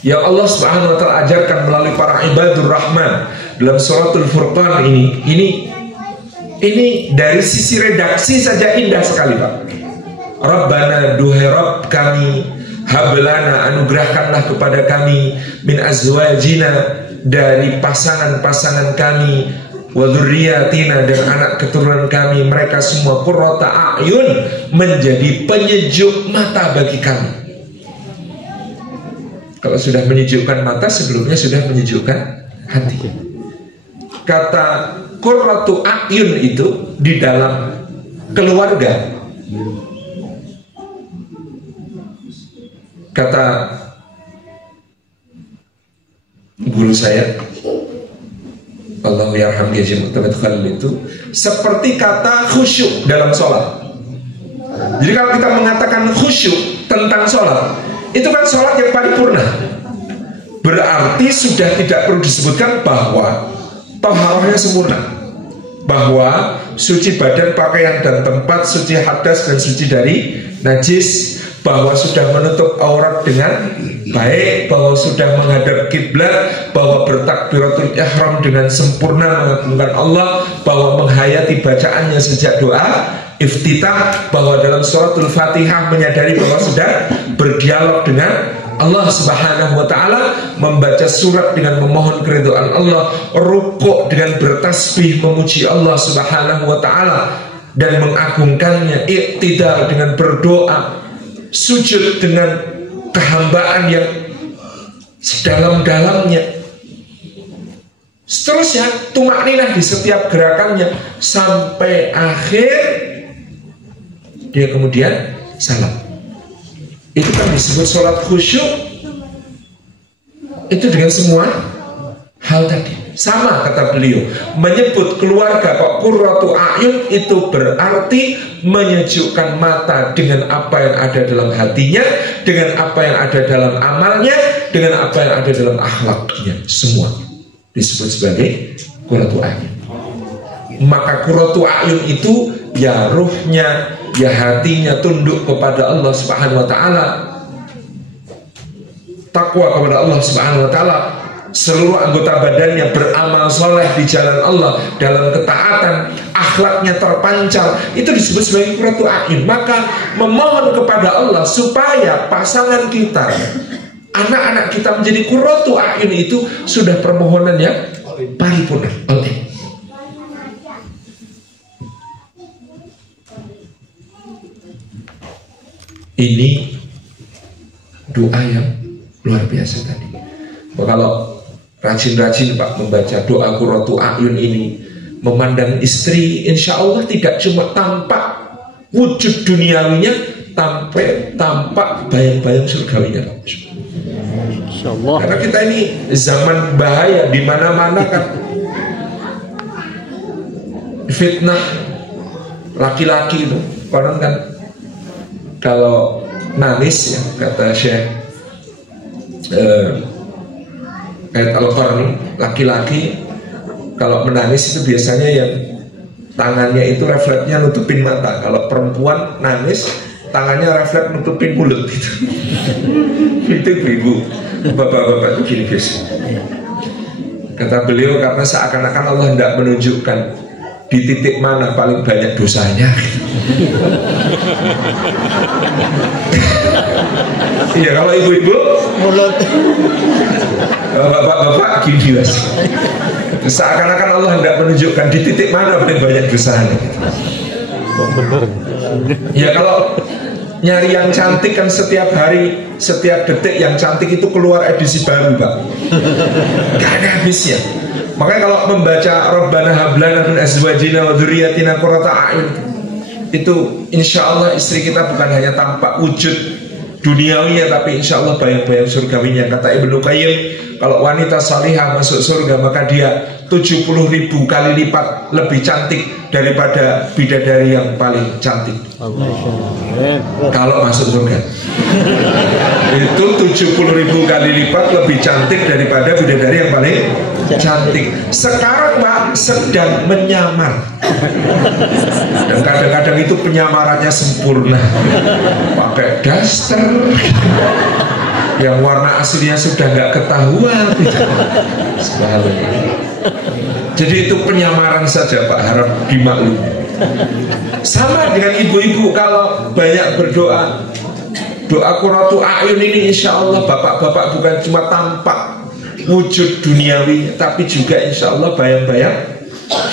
yang Allah Subhanahu wa taala ajarkan melalui para ibadur rahman dalam suratul Furqan ini dari sisi redaksi saja indah sekali, Pak. Rabbana, duhai Rabb kami, hablana, anugerahkanlah kepada kami min azwajina, dari pasangan-pasangan kami, wa dzurriyyatina, dan anak keturunan kami, mereka semua qurrata a'yun, menjadi penyejuk mata bagi kami. Kalau sudah menyejukkan mata, sebelumnya sudah menyejukkan hati. Kata qurratu a'yun itu di dalam keluarga, kata guru saya Allahu yarham Haji Muqtamed Khalil, itu seperti kata khusyuk dalam sholat. Jadi kalau kita mengatakan khusyuk tentang sholat, itu kan sholat yang paripurna, berarti sudah tidak perlu disebutkan bahwa taharahnya sempurna, bahwa suci badan, pakaian dan tempat, suci hadas dan suci dari najis, bahwa sudah menutup aurat dengan baik, bahwa sudah menghadap kiblat, bahwa bertakbiratul ihram dengan sempurna mengagungkan Allah, bahwa menghayati bacaannya sejak doa iftitah, bahwa dalam suratul Fatihah menyadari bahwa sedang berdialog dengan Allah Subhanahu wa taala, membaca surat dengan memohon keridhaan Allah, rukuk dengan bertasbih memuji Allah Subhanahu wa taala dan mengagungkannya, iktidal dengan berdoa, sujud dengan kehambaan yang sedalam-dalamnya, seterusnya tumakninah di setiap gerakannya sampai akhir dia kemudian salam. Itu kan disebut sholat khusyuk. Itu dengan semua hal tadi. Sama kata beliau, menyebut keluarga kok qurratu a'yun, itu berarti menyejukkan mata dengan apa yang ada dalam hatinya, dengan apa yang ada dalam amalnya, dengan apa yang ada dalam akhlaknya, semua disebut sebagai qurratu a'yun. Maka qurratu a'yun itu ya ruhnya, ya hatinya tunduk kepada Allah Subhanahu wa taala, takwa kepada Allah Subhanahu wa taala, seluruh anggota badannya beramal soleh di jalan Allah dalam ketaatan, akhlaknya terpancar, itu disebut sebagai qurratu a'yun. Maka memohon kepada Allah supaya pasangan kita, anak-anak kita menjadi qurratu a'yun, itu sudah permohonan yang paripurna. Ini doa yang luar biasa tadi. Kalau rajin-rajin Pak membaca doa qurratu a'yun ini, memandang istri, insya Allah tidak cuma tampak wujud duniawinya, tampak bayang-bayang surgawinya Pak. Insyaallah. Karena kita ini zaman bahaya, di mana-mana kan fitnah laki-laki itu. Orang kan kalau nangis ya, kata Syekh Ayat Al-Qarni, laki-laki kalau menangis itu biasanya yang tangannya itu refleksnya nutupin mata. Kalau perempuan nangis, tangannya refleks nutupin mulut gitu. Itu ibu, bapak-bapak itu gini guys. Kata beliau, karena seakan-akan Allah hendak menunjukkan di titik mana paling banyak dosanya. Iya, kalau ibu-ibu mulut, bapak-bapak gini guys. Seakan-akan Allah hendak menunjukkan di titik mana paling banyak dosanya. Bener. Ya kalau nyari yang cantik kan setiap hari, setiap detik yang cantik itu keluar edisi baru Pak. Gak ada habisnya. Makanya kalau membaca Rabbana hablana min azwajina wa dzurriyyatina qurrata a'yun, itu insya Allah istri kita bukan hanya tampak wujud duniawinya, tapi insya Allah bayang-bayang surgawinya. Kata Ibnu Qayyim, kalau wanita salihah masuk surga maka dia 70.000 kali lipat lebih cantik daripada bidadari yang paling cantik. Kalau masuk surga itu 70.000 kali lipat lebih cantik daripada bidadari yang paling cantik. Sekarang Pak sedang menyamar, dan kadang-kadang itu penyamarannya sempurna, pakai daster yang warna aslinya sudah nggak ketahuan. Jadi itu penyamaran saja Pak, harap dimaklumi. Sama dengan ibu-ibu kalau banyak berdoa, doa qurratu a'yun ini insya Allah bapak-bapak bukan cuma tampak wujud duniawi, tapi juga insya Allah bayang-bayang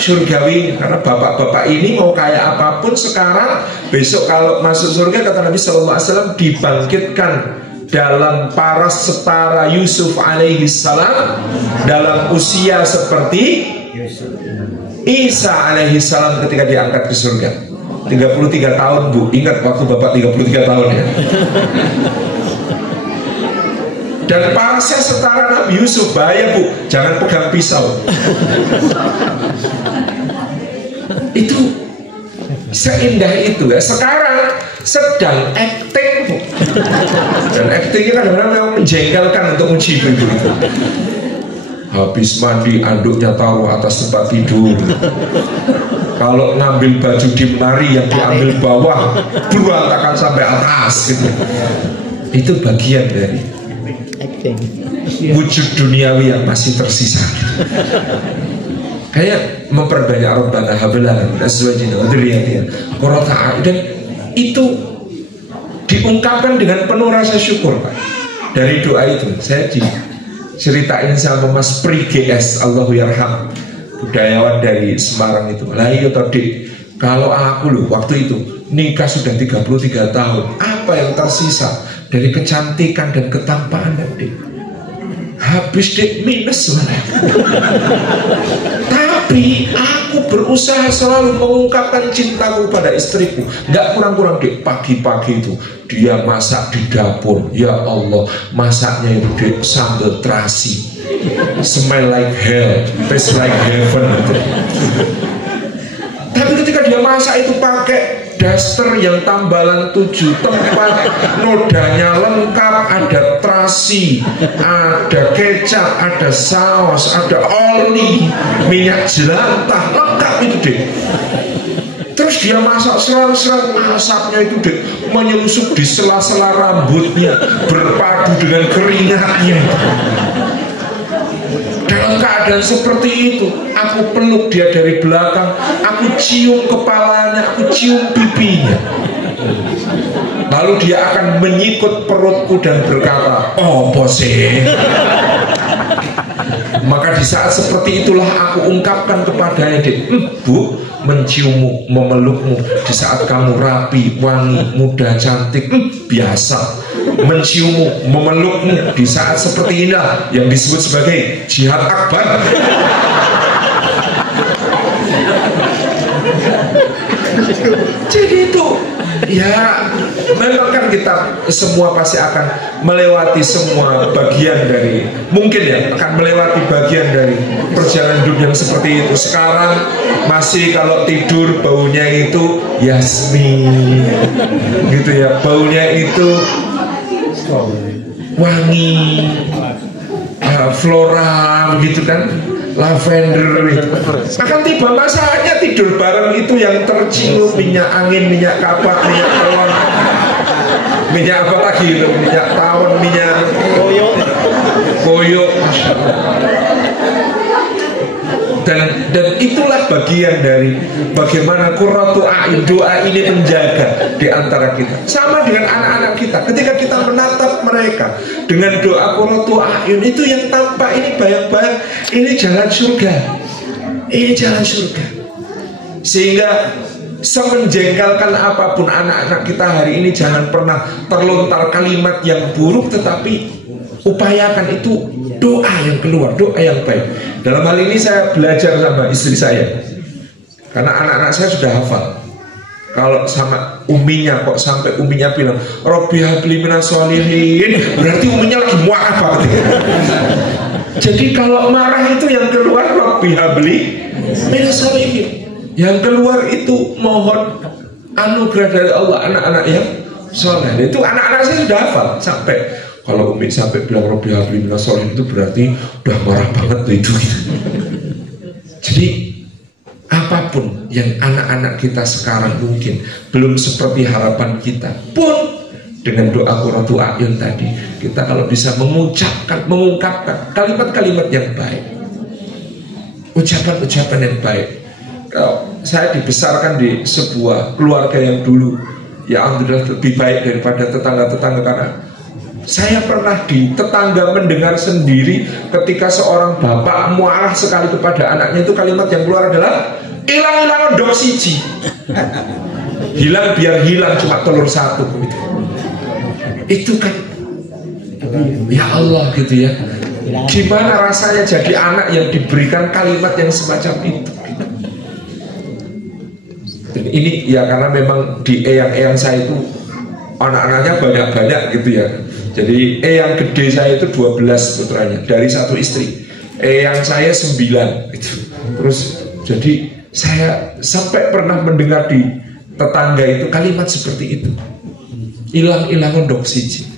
surgawi. Karena bapak-bapak ini mau kayak apapun sekarang, besok kalau masuk surga kata Nabi SAW dibangkitkan dalam paras setara Yusuf alaihi salam, dalam usia seperti Isa alaihi salam ketika diangkat ke surga. 33 tahun Bu, ingat waktu bapak 33 tahun ya. Dan parasnya setara Nabi Yusuf, bahaya Bu, jangan pegang pisau. Itu seindah itu ya. Sekarang sedang acting Bu. Dan actingnya kadang-kadang memang menjengkelkan untuk uji ibu itu. Habis mandi anduknya taruh atas tempat tidur. Kalau ngambil baju di lemari yang diambil bawah berantakan sampai atas gitu. Itu bagian dari wujud duniawi yang masih tersisa. Kayak memperbanyak Rabbana hablana min azwajina wa dzurriyyatina qurrata a'yun, dan itu diungkapkan dengan penuh rasa syukur Pak. Dari doa itu saya ceritain sama Mas Pri GS, Allahu yarham, budayawan dari Semarang itu. Lah iya tadi, kalau aku loh waktu itu nikah sudah 33 tahun, apa yang tersisa dari kecantikan dan ketampanan Dek? Habis Dek, minus malah. Tapi aku berusaha selalu mengungkapkan cintaku pada istriku. Gak kurang-kurang Dek, pagi-pagi itu dia masak di dapur. Ya Allah, masaknya itu Dek sambal terasi, smell like hell, taste like heaven. Tapi ketika dia masak itu pakai daster yang tambalan 7 tempat, nodanya lengkap, ada terasi, ada kecap, ada saus, ada oli, minyak jelantah, lengkap itu Dek. Terus dia masak serang-serang, asapnya itu Dek menyelusup di sela-sela rambutnya, berpadu dengan keringatnya. Dalam keadaan seperti itu, aku peluk dia dari belakang, aku cium kepalanya, aku cium pipinya. Lalu dia akan menyikut perutku dan berkata, "Oh, bose." Maka di saat seperti itulah aku ungkapkan kepadanya, Bu, menciummu, memelukmu di saat kamu rapi, wangi, muda, cantik, biasa. Menciummu, memelukmu di saat seperti inilah yang disebut sebagai jihad akbar. Jadi itu ya memang kan kita semua pasti akan melewati semua bagian dari, mungkin ya akan melewati bagian dari perjalanan hidup yang seperti itu. Sekarang masih kalau tidur baunya itu yasmin gitu ya, baunya itu wangi, flora gitu kan, lavender gitu. Akan tiba masanya tidur bareng itu yang tercium minyak angin, minyak kapak, minyak telon, minyak apa lagi itu, minyak tawon, minyak koyok. Dan itulah bagian dari bagaimana qurratu a'yun, doa ini menjaga di antara kita. Sama dengan anak-anak kita, ketika kita menatap mereka dengan doa qurratu a'yun itu yang tampak ini bayang-bayang ini jalan surga, ini jalan surga. Sehingga semenjengkelkan apapun anak-anak kita hari ini, jangan pernah terlontar kalimat yang buruk, tetapi upayakan itu doa yang keluar, doa yang baik. Dalam hal ini saya belajar sama istri saya, karena anak-anak saya sudah hafal. Kalau sama uminya, kok sampai uminya bilang Robbi habli minas sholihin, berarti uminya lagi muak banget. Jadi kalau marah itu yang keluar Robbi habli minas sholihin, yang keluar itu mohon anugerah dari Allah anak-anak yang soleh. Itu anak-anak saya sudah hafal. Sampai kalau umi sampai bilang Robbi habli minas sholihin itu berarti udah marah banget tuh itu. Jadi apapun yang anak-anak kita sekarang mungkin belum seperti harapan kita, pun dengan doa qurratu a'yun tadi, kita kalau bisa mengungkapkan kalimat-kalimat yang baik, ucapan-ucapan yang baik. Kalau saya dibesarkan di sebuah keluarga yang dulu ya alhamdulillah lebih baik daripada tetangga-tetangga, karena saya pernah di tetangga mendengar sendiri ketika seorang bapak marah sekali kepada anaknya, itu kalimat yang keluar adalah hilang-hilang dok siji, hilang biar hilang cuma telur satu gitu. Itu kan ya Allah gitu ya, gimana rasanya jadi anak yang diberikan kalimat yang semacam itu. Dan ini ya karena memang di eyang-eyang saya itu anak-anaknya banyak-banyak gitu ya. Jadi eyang gede saya itu 12 putranya dari satu istri, eyang saya 9 gitu. Terus jadi saya sampai pernah mendengar di tetangga itu kalimat seperti itu, hilang-hilang dok siji.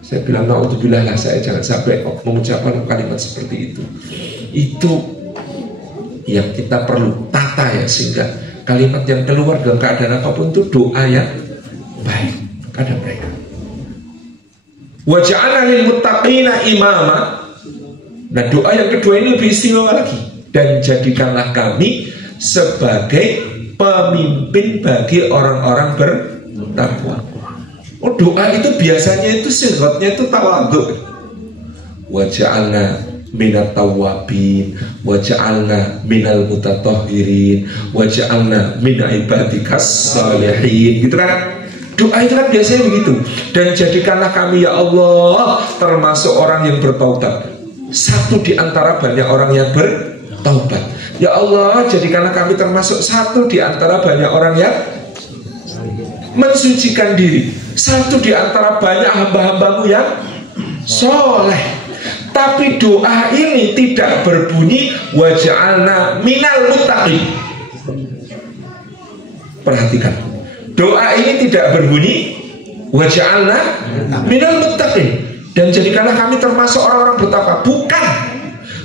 Saya bilang naudzubillah lah, saya jangan sampai mengucapkan kalimat seperti itu. Itu yang kita perlu tata ya, sehingga kalimat yang keluar dalam keadaan apapun itu doa yang baik kepada mereka. Wa ja'alna lil muttaqina imama. Nah, doa yang kedua ini lebih istimewa lagi. Dan jadikanlah kami sebagai pemimpin bagi orang-orang bertakwa. Oh, doa itu biasanya itu sifatnya itu tawadhu. Wa ja'alna minat tawabin, wa ja'alna minal mutatahhirin, wa ja'alna min ibadikas salihin, gitu kan. Doa itu kan biasanya begitu. Dan jadikanlah kami ya Allah termasuk orang yang bertaubat, satu di antara banyak orang yang bertaubat. Ya Allah jadikanlah kami termasuk satu di antara banyak orang yang mensucikan diri, satu di antara banyak hamba-hambamu yang soleh. Tapi doa ini tidak berbunyi waja'alna minal muttaqin. Perhatikan, doa ini tidak berbunyi waja'alna minal muttaqin, dan jadikanlah kami termasuk orang-orang bertakwa. Bukan.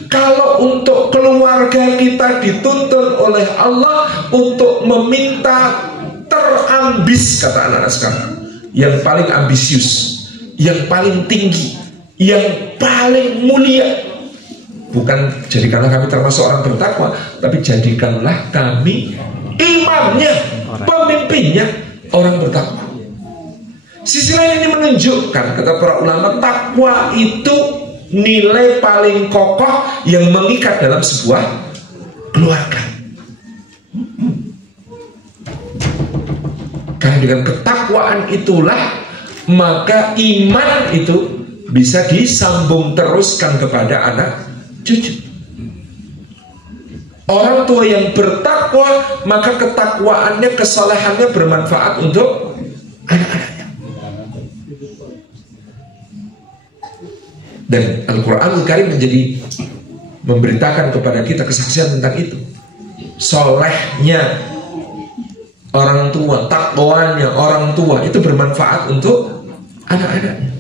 Kalau untuk keluarga kita dituntun oleh Allah untuk meminta terambis, kata anak-anak sekarang, yang paling ambisius, yang paling tinggi, yang paling mulia. Bukan jadikanlah kami termasuk orang bertakwa, tapi jadikanlah kami imamnya, pemimpinnya orang bertakwa. Sisi lain ini menunjukkan, kata para ulama, takwa itu nilai paling kokoh yang mengikat dalam sebuah keluarga. Karena dengan ketakwaan itulah maka iman itu bisa disambung teruskan kepada anak cucu. Orang tua yang bertakwa, maka ketakwaannya, kesalehannya bermanfaat untuk anak-anaknya. Dan Al-Quranul Karim menjadi memberitakan kepada kita kesaksian tentang itu. Solehnya orang tua, takwanya orang tua itu bermanfaat untuk anak-anaknya.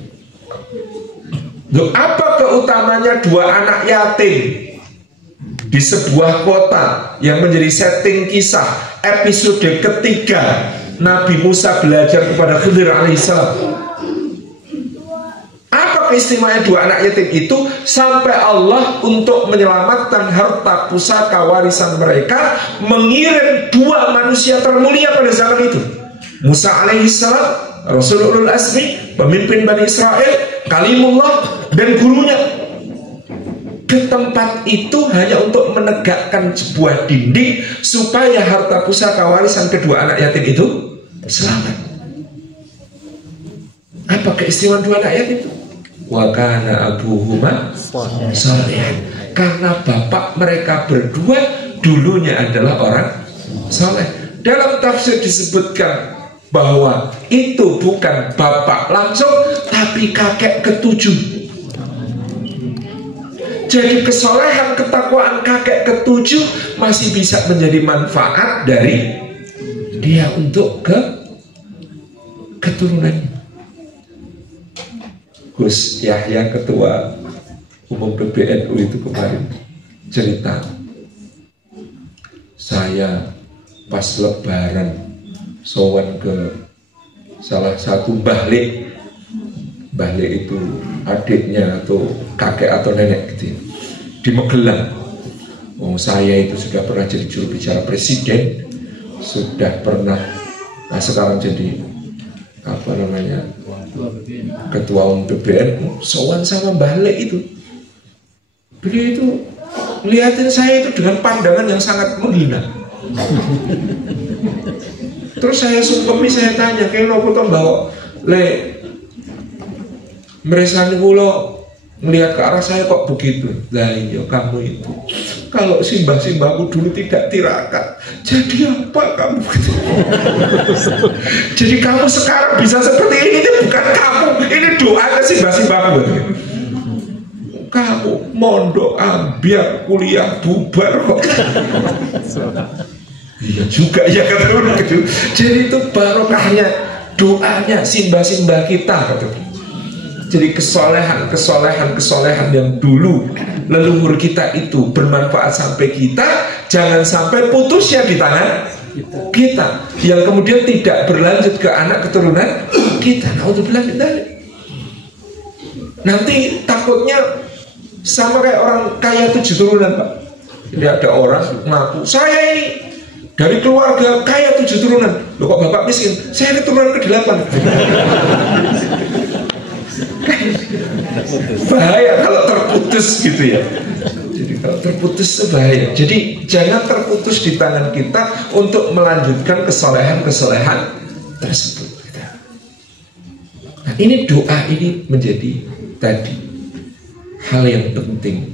Loh, apa keutamanya dua anak yatim di sebuah kota yang menjadi setting kisah episode ketiga Nabi Musa belajar kepada Khidir alaihissalam? Apa keistimewaan dua anak yatim itu sampai Allah untuk menyelamatkan harta pusaka warisan mereka mengirim dua manusia termulia pada zaman itu, Musa alaihissalam, Rasulul Azmi, pemimpin Bani Israel, Kalimullah, dan gurunya ke tempat itu hanya untuk menegakkan sebuah dinding supaya harta pusaka warisan kedua anak yatim itu selamat. Apa keistimewaan dua anak yatim itu? Wa kana abuhuma sholihan. Karena bapak mereka berdua dulunya adalah orang saleh. Dalam tafsir disebutkan bahwa itu bukan bapak langsung, tapi kakek ketujuh. Jadi kesolehan, ketakwaan kakek ketujuh masih bisa menjadi manfaat dari dia untuk keturunannya. Gus Yahya, ketua umum PBNU itu kemarin cerita, saya pas lebaran sowan ke salah satu Mbahlik itu adiknya atau kakek atau nenek gitu di Magelang. Oh, saya itu sudah pernah jadi juru bicara presiden, sudah pernah, nah sekarang jadi apa namanya, ketua umum PBNU. Sowan sama Mbahlik itu, beliau itu lihatin saya itu dengan pandangan yang sangat menghina. Terus saya sungkemi, saya tanya, kayak nopo to bawa le meresani kula melihat ke arah saya kok begitu. Lah iya, kamu itu kalau simbah-simbahku dulu tidak tirakat, jadi apa kamu? Jadi kamu sekarang bisa seperti ini bukan kamu, ini doanya simbah-simbahku. Kamu mondok ambiar kuliah bubar kok. Iya juga ya kata gitu. Jadi itu barokahnya doanya simbah-simbah kita kata. Jadi kesolehan yang dulu leluhur kita itu bermanfaat sampai kita, jangan sampai putusnya di tangan kita, yang kemudian tidak berlanjut ke anak keturunan kita. Nanti takutnya sama kayak orang kaya 7 turunan, Pak. Jadi ada orang ngaku, saya ini dari keluarga kaya 7 turunan. Loh, kok bapak miskin? Saya keturunan ke-8. Bahaya kalau terputus gitu ya. Jadi kalau terputus itu bahaya. Jadi jangan terputus di tangan kita untuk melanjutkan kesolehan tersebut. Nah, ini doa ini menjadi tadi hal yang penting.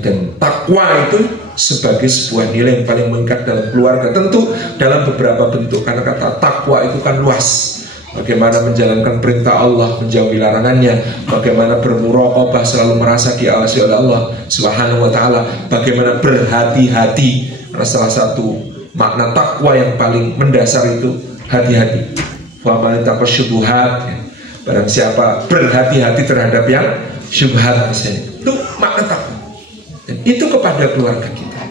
Dan takwa itu sebagai sebuah nilai yang paling mengikat dalam keluarga. Tentu dalam beberapa bentuk, karena kata takwa itu kan luas. Bagaimana menjalankan perintah Allah, menjauhi larangannya, bagaimana bermuraqabah, selalu merasa diawasi oleh Allah Subhanahu wa ta'ala, bagaimana berhati-hati. Karena salah satu makna takwa yang paling mendasar itu hati-hati. Wa man yattaqi syubhat, barang siapa berhati-hati terhadap yang syubhat misalnya, itu makna takwa. Dan itu kepada keluarga kita.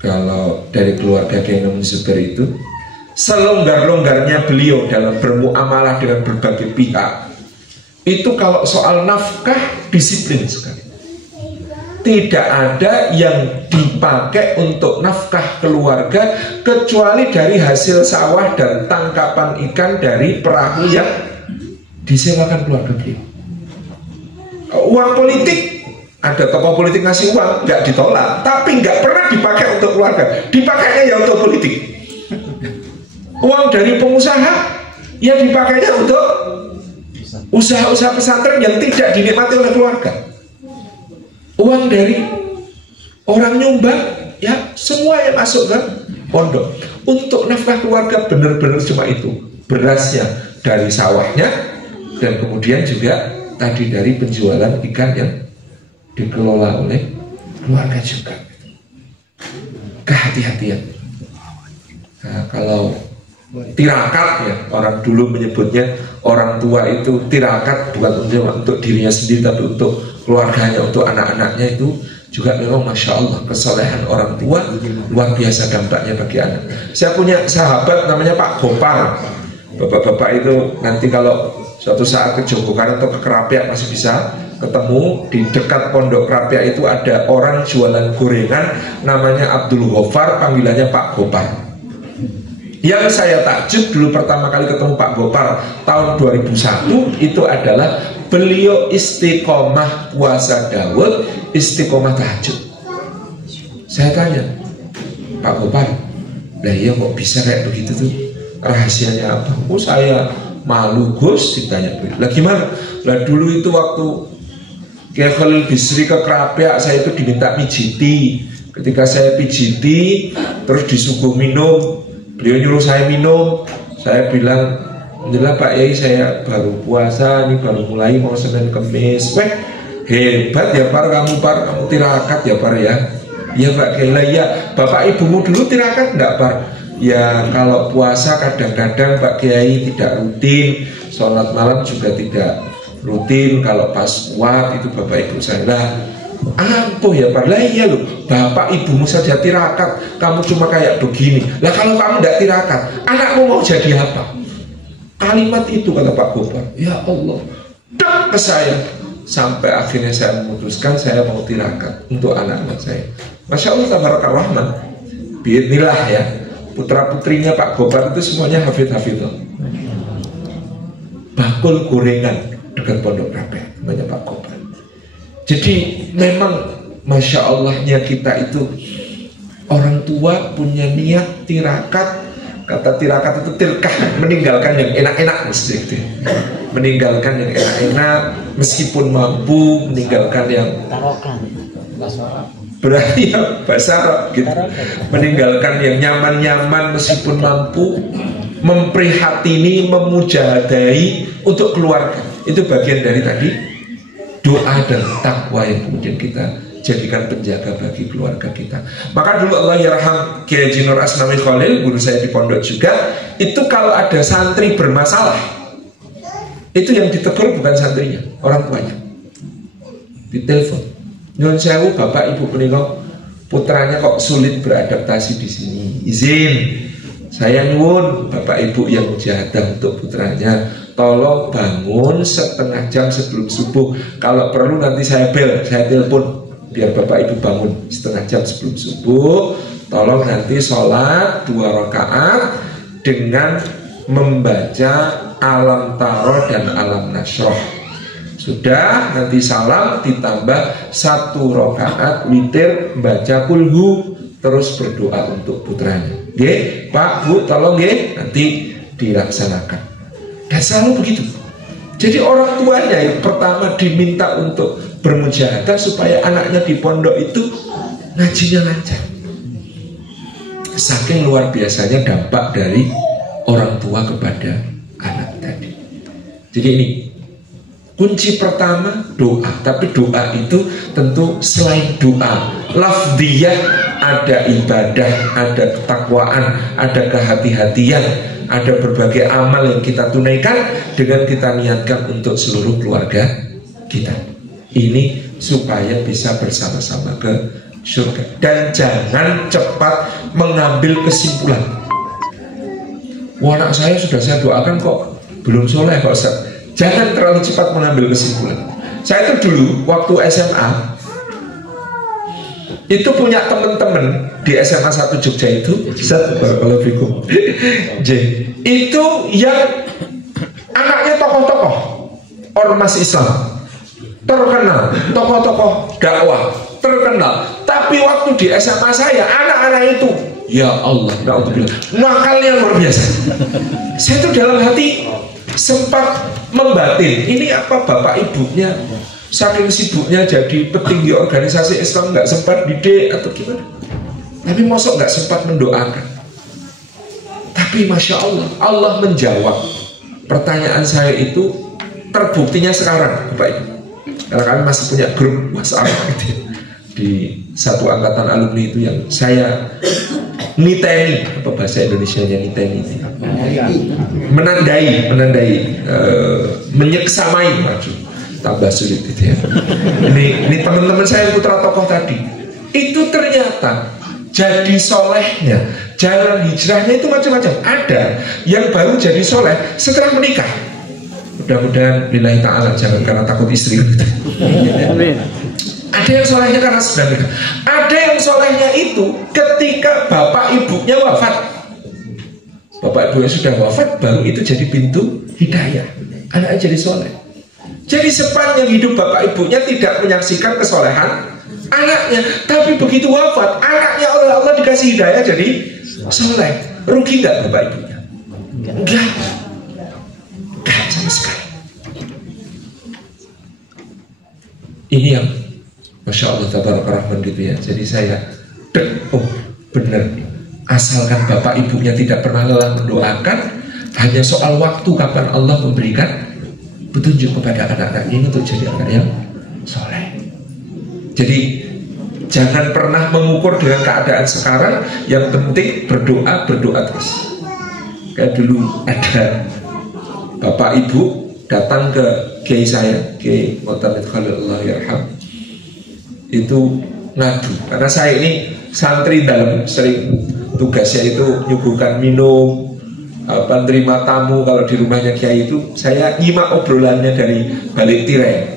Kalau dari keluarga Kiai Namun Zubair itu, selonggar-longgarnya beliau dalam bermuamalah dengan berbagai pihak, itu kalau soal nafkah disiplin sekali. tidak ada yang dipakai untuk nafkah keluarga kecuali dari hasil sawah dan tangkapan ikan dari perahu yang disewakan keluarga beliau. Uang politik, ada tokoh politik ngasih uang, nggak ditolak, tapi nggak pernah dipakai untuk keluarga, dipakainya ya untuk politik. Uang dari pengusaha, ya dipakainya untuk usaha-usaha pesantren yang tidak dinikmati oleh keluarga. Uang dari orang nyumbang, ya semua yang masuk ke pondok untuk nafkah keluarga benar-benar cuma itu, berasnya dari sawahnya dan kemudian juga tadi dari penjualan ikan yang dikelola oleh keluarga juga. Kehati-hatian. Nah, kalau tirakat ya, orang dulu menyebutnya orang tua itu tirakat bukan untuk dirinya sendiri tapi untuk keluarganya, untuk anak-anaknya, itu juga memang Masya Allah kesolehan orang tua luar biasa dampaknya bagi anak. Saya punya sahabat namanya Pak Gopar. Bapak-bapak itu nanti kalau suatu saat ke Jogokaryan atau ke Kerapiak masih bisa ketemu. Di dekat Pondok Kerapiak itu ada orang jualan gorengan namanya Abdul Ghofar, panggilannya Pak Gopar. Yang saya takjub dulu pertama kali ketemu Pak Gopar tahun 2001 itu adalah beliau istiqomah puasa Daud, istiqomah tahajud. Saya tanya, Pak Gopar, lah iya kok bisa kayak begitu tuh? Rahasianya apa? Oh saya malu Gus ditanya. Lah gimana? Lah dulu itu waktu Kiai Khalil Bisri ke Kerapiak, saya itu diminta pijiti. Ketika saya pijiti, terus disuguh minum. Beliau nyuruh saya minum, saya bilang, alhamdulillah Pak Yai saya baru puasa, ini baru mulai mau Senin Kemis. Weh, hebat ya Par, kamu tirakat ya Par ya. Iya Pak Kiai, ya Bapak Ibumu dulu tirakat enggak Par? Ya kalau puasa kadang-kadang Pak Kiai tidak rutin, sholat malam juga tidak rutin. Kalau pas kuat itu Bapak Ibu saya lah. Ampuh ya Pak, lah iya loh, bapak ibumu saja tirakat, kamu cuma kayak begini. Lah kalau kamu tidak tirakat, anakmu mau jadi apa? Kalimat itu kata Pak Gopar, ya Allah, dek ke saya. Sampai akhirnya saya memutuskan saya mau tirakat untuk anak-anak saya. Masya Allah, tabarakallah rahman. Bismillah ya, putra putrinya Pak Gopar itu semuanya hafid-hafidh. Bakul gorengan dekat Pondok Kerapiak, namanya Pak Gopar. Jadi memang Masya Allahnya kita itu orang tua punya niat tirakat. Kata tirakat itu tilkah, meninggalkan yang enak-enak mesti itu. Meninggalkan yang enak-enak meskipun mampu, meninggalkan yang berarti ya bahasa Arab gitu. Meninggalkan yang nyaman-nyaman meskipun mampu, memprihatini, memujahadai untuk keluarga. Itu bagian dari tadi doa dan takwa yang kemudian kita jadikan penjaga bagi keluarga kita. Maka dulu Allah yarham Kiai Haji Nur Asnawi Khalil, guru saya di pondok juga, itu kalau ada santri bermasalah, itu yang ditegur bukan santrinya, orang tuanya. Ditelepon, nyuwun sewu bapak ibu menika putranya kok sulit beradaptasi di sini. Izin, saya nyuwun bapak ibu yang mujahadah untuk putranya, tolong bangun setengah jam sebelum subuh. Kalau perlu nanti saya bel, saya telepon biar bapak ibu bangun setengah jam sebelum subuh. Tolong nanti sholat 2 rakaat dengan membaca alam taro dan alam nasroh. Sudah, nanti salam ditambah 1 rakaat witir baca kulhu, terus berdoa untuk putranya. Nggih, Pak Bu, tolong nggih, nanti dilaksanakan. Dan selalu begitu. Jadi orang tuanya yang pertama diminta untuk bermujahadah supaya anaknya di pondok itu ngajinya lancar. Saking luar biasanya dampak dari orang tua kepada anak tadi. Jadi ini kunci pertama doa. Tapi doa itu tentu selain doa lafdiyah, ada ibadah, ada ketakwaan, ada kehati-hatian, ada berbagai amal yang kita tunaikan dengan kita niatkan untuk seluruh keluarga kita. Ini supaya bisa bersama-sama ke surga. Dan jangan cepat mengambil kesimpulan. Wah, anak saya sudah saya doakan kok belum soleh Pak Ustaz. Jangan terlalu cepat mengambil kesimpulan. Saya itu dulu waktu SMA itu punya teman-teman di SMA 1 Jogja itu, kalau fikum, itu yang anaknya tokoh-tokoh ormas Islam, terkenal, tokoh-tokoh dakwah, terkenal. Tapi waktu di SMA saya, anak-anak itu, ya Allah, nakalnya luar biasa. Saya tuh dalam hati sempat membatin, ini apa bapak ibunya saking sibuknya jadi petinggi organisasi Islam nggak sempat didik atau gimana? Tapi mosok nggak sempat mendoakan. Tapi masya Allah, Allah menjawab pertanyaan saya itu. Terbuktinya sekarang, Bapak Ibu, karena kami masih punya grup WhatsApp gitu ya, di satu angkatan alumni itu yang saya niteni, apa bahasa Indonesianya niteni itu? Menandai, menyeksamai, maksud tambah sulit gitu ya. Ini teman-teman saya yang putra tokoh tadi, itu ternyata jadi solehnya, jalan hijrahnya itu macam-macam. Ada yang baru jadi soleh setelah menikah. Mudah-mudahan lillahi ta'ala, jangan karena takut istri. Amin. Ada yang solehnya karena sudah menikah. Ada yang solehnya itu ketika bapak ibunya wafat. Bapak ibunya sudah wafat, baru itu jadi pintu hidayah. Anaknya jadi soleh. Jadi sepanjang hidup bapak ibunya tidak menyaksikan kesolehan anaknya, tapi begitu wafat, anaknya oleh Allah dikasih hidayah jadi soleh. Rugi nggak bapak ibunya? Enggak. Sama sekali. Ini yang masya Allah tabaraka rahman gitu ya. Jadi saya oh benar, asalkan bapak ibunya tidak pernah lelah mendoakan, hanya soal waktu kapan Allah memberikan petunjuk kepada anak-anaknya untuk jadi anak yang soleh. Jadi jangan pernah mengukur dengan keadaan sekarang. Yang penting berdoa terus. Kayak dulu ada bapak ibu datang ke kiai saya, Kiai Mu'tamid Khalil Allah yarham, itu ngadu karena saya ini santri dalam, sering tugasnya itu nyuguhkan minum, terima tamu. Kalau di rumahnya kiai itu saya nyimak obrolannya dari balik tirai.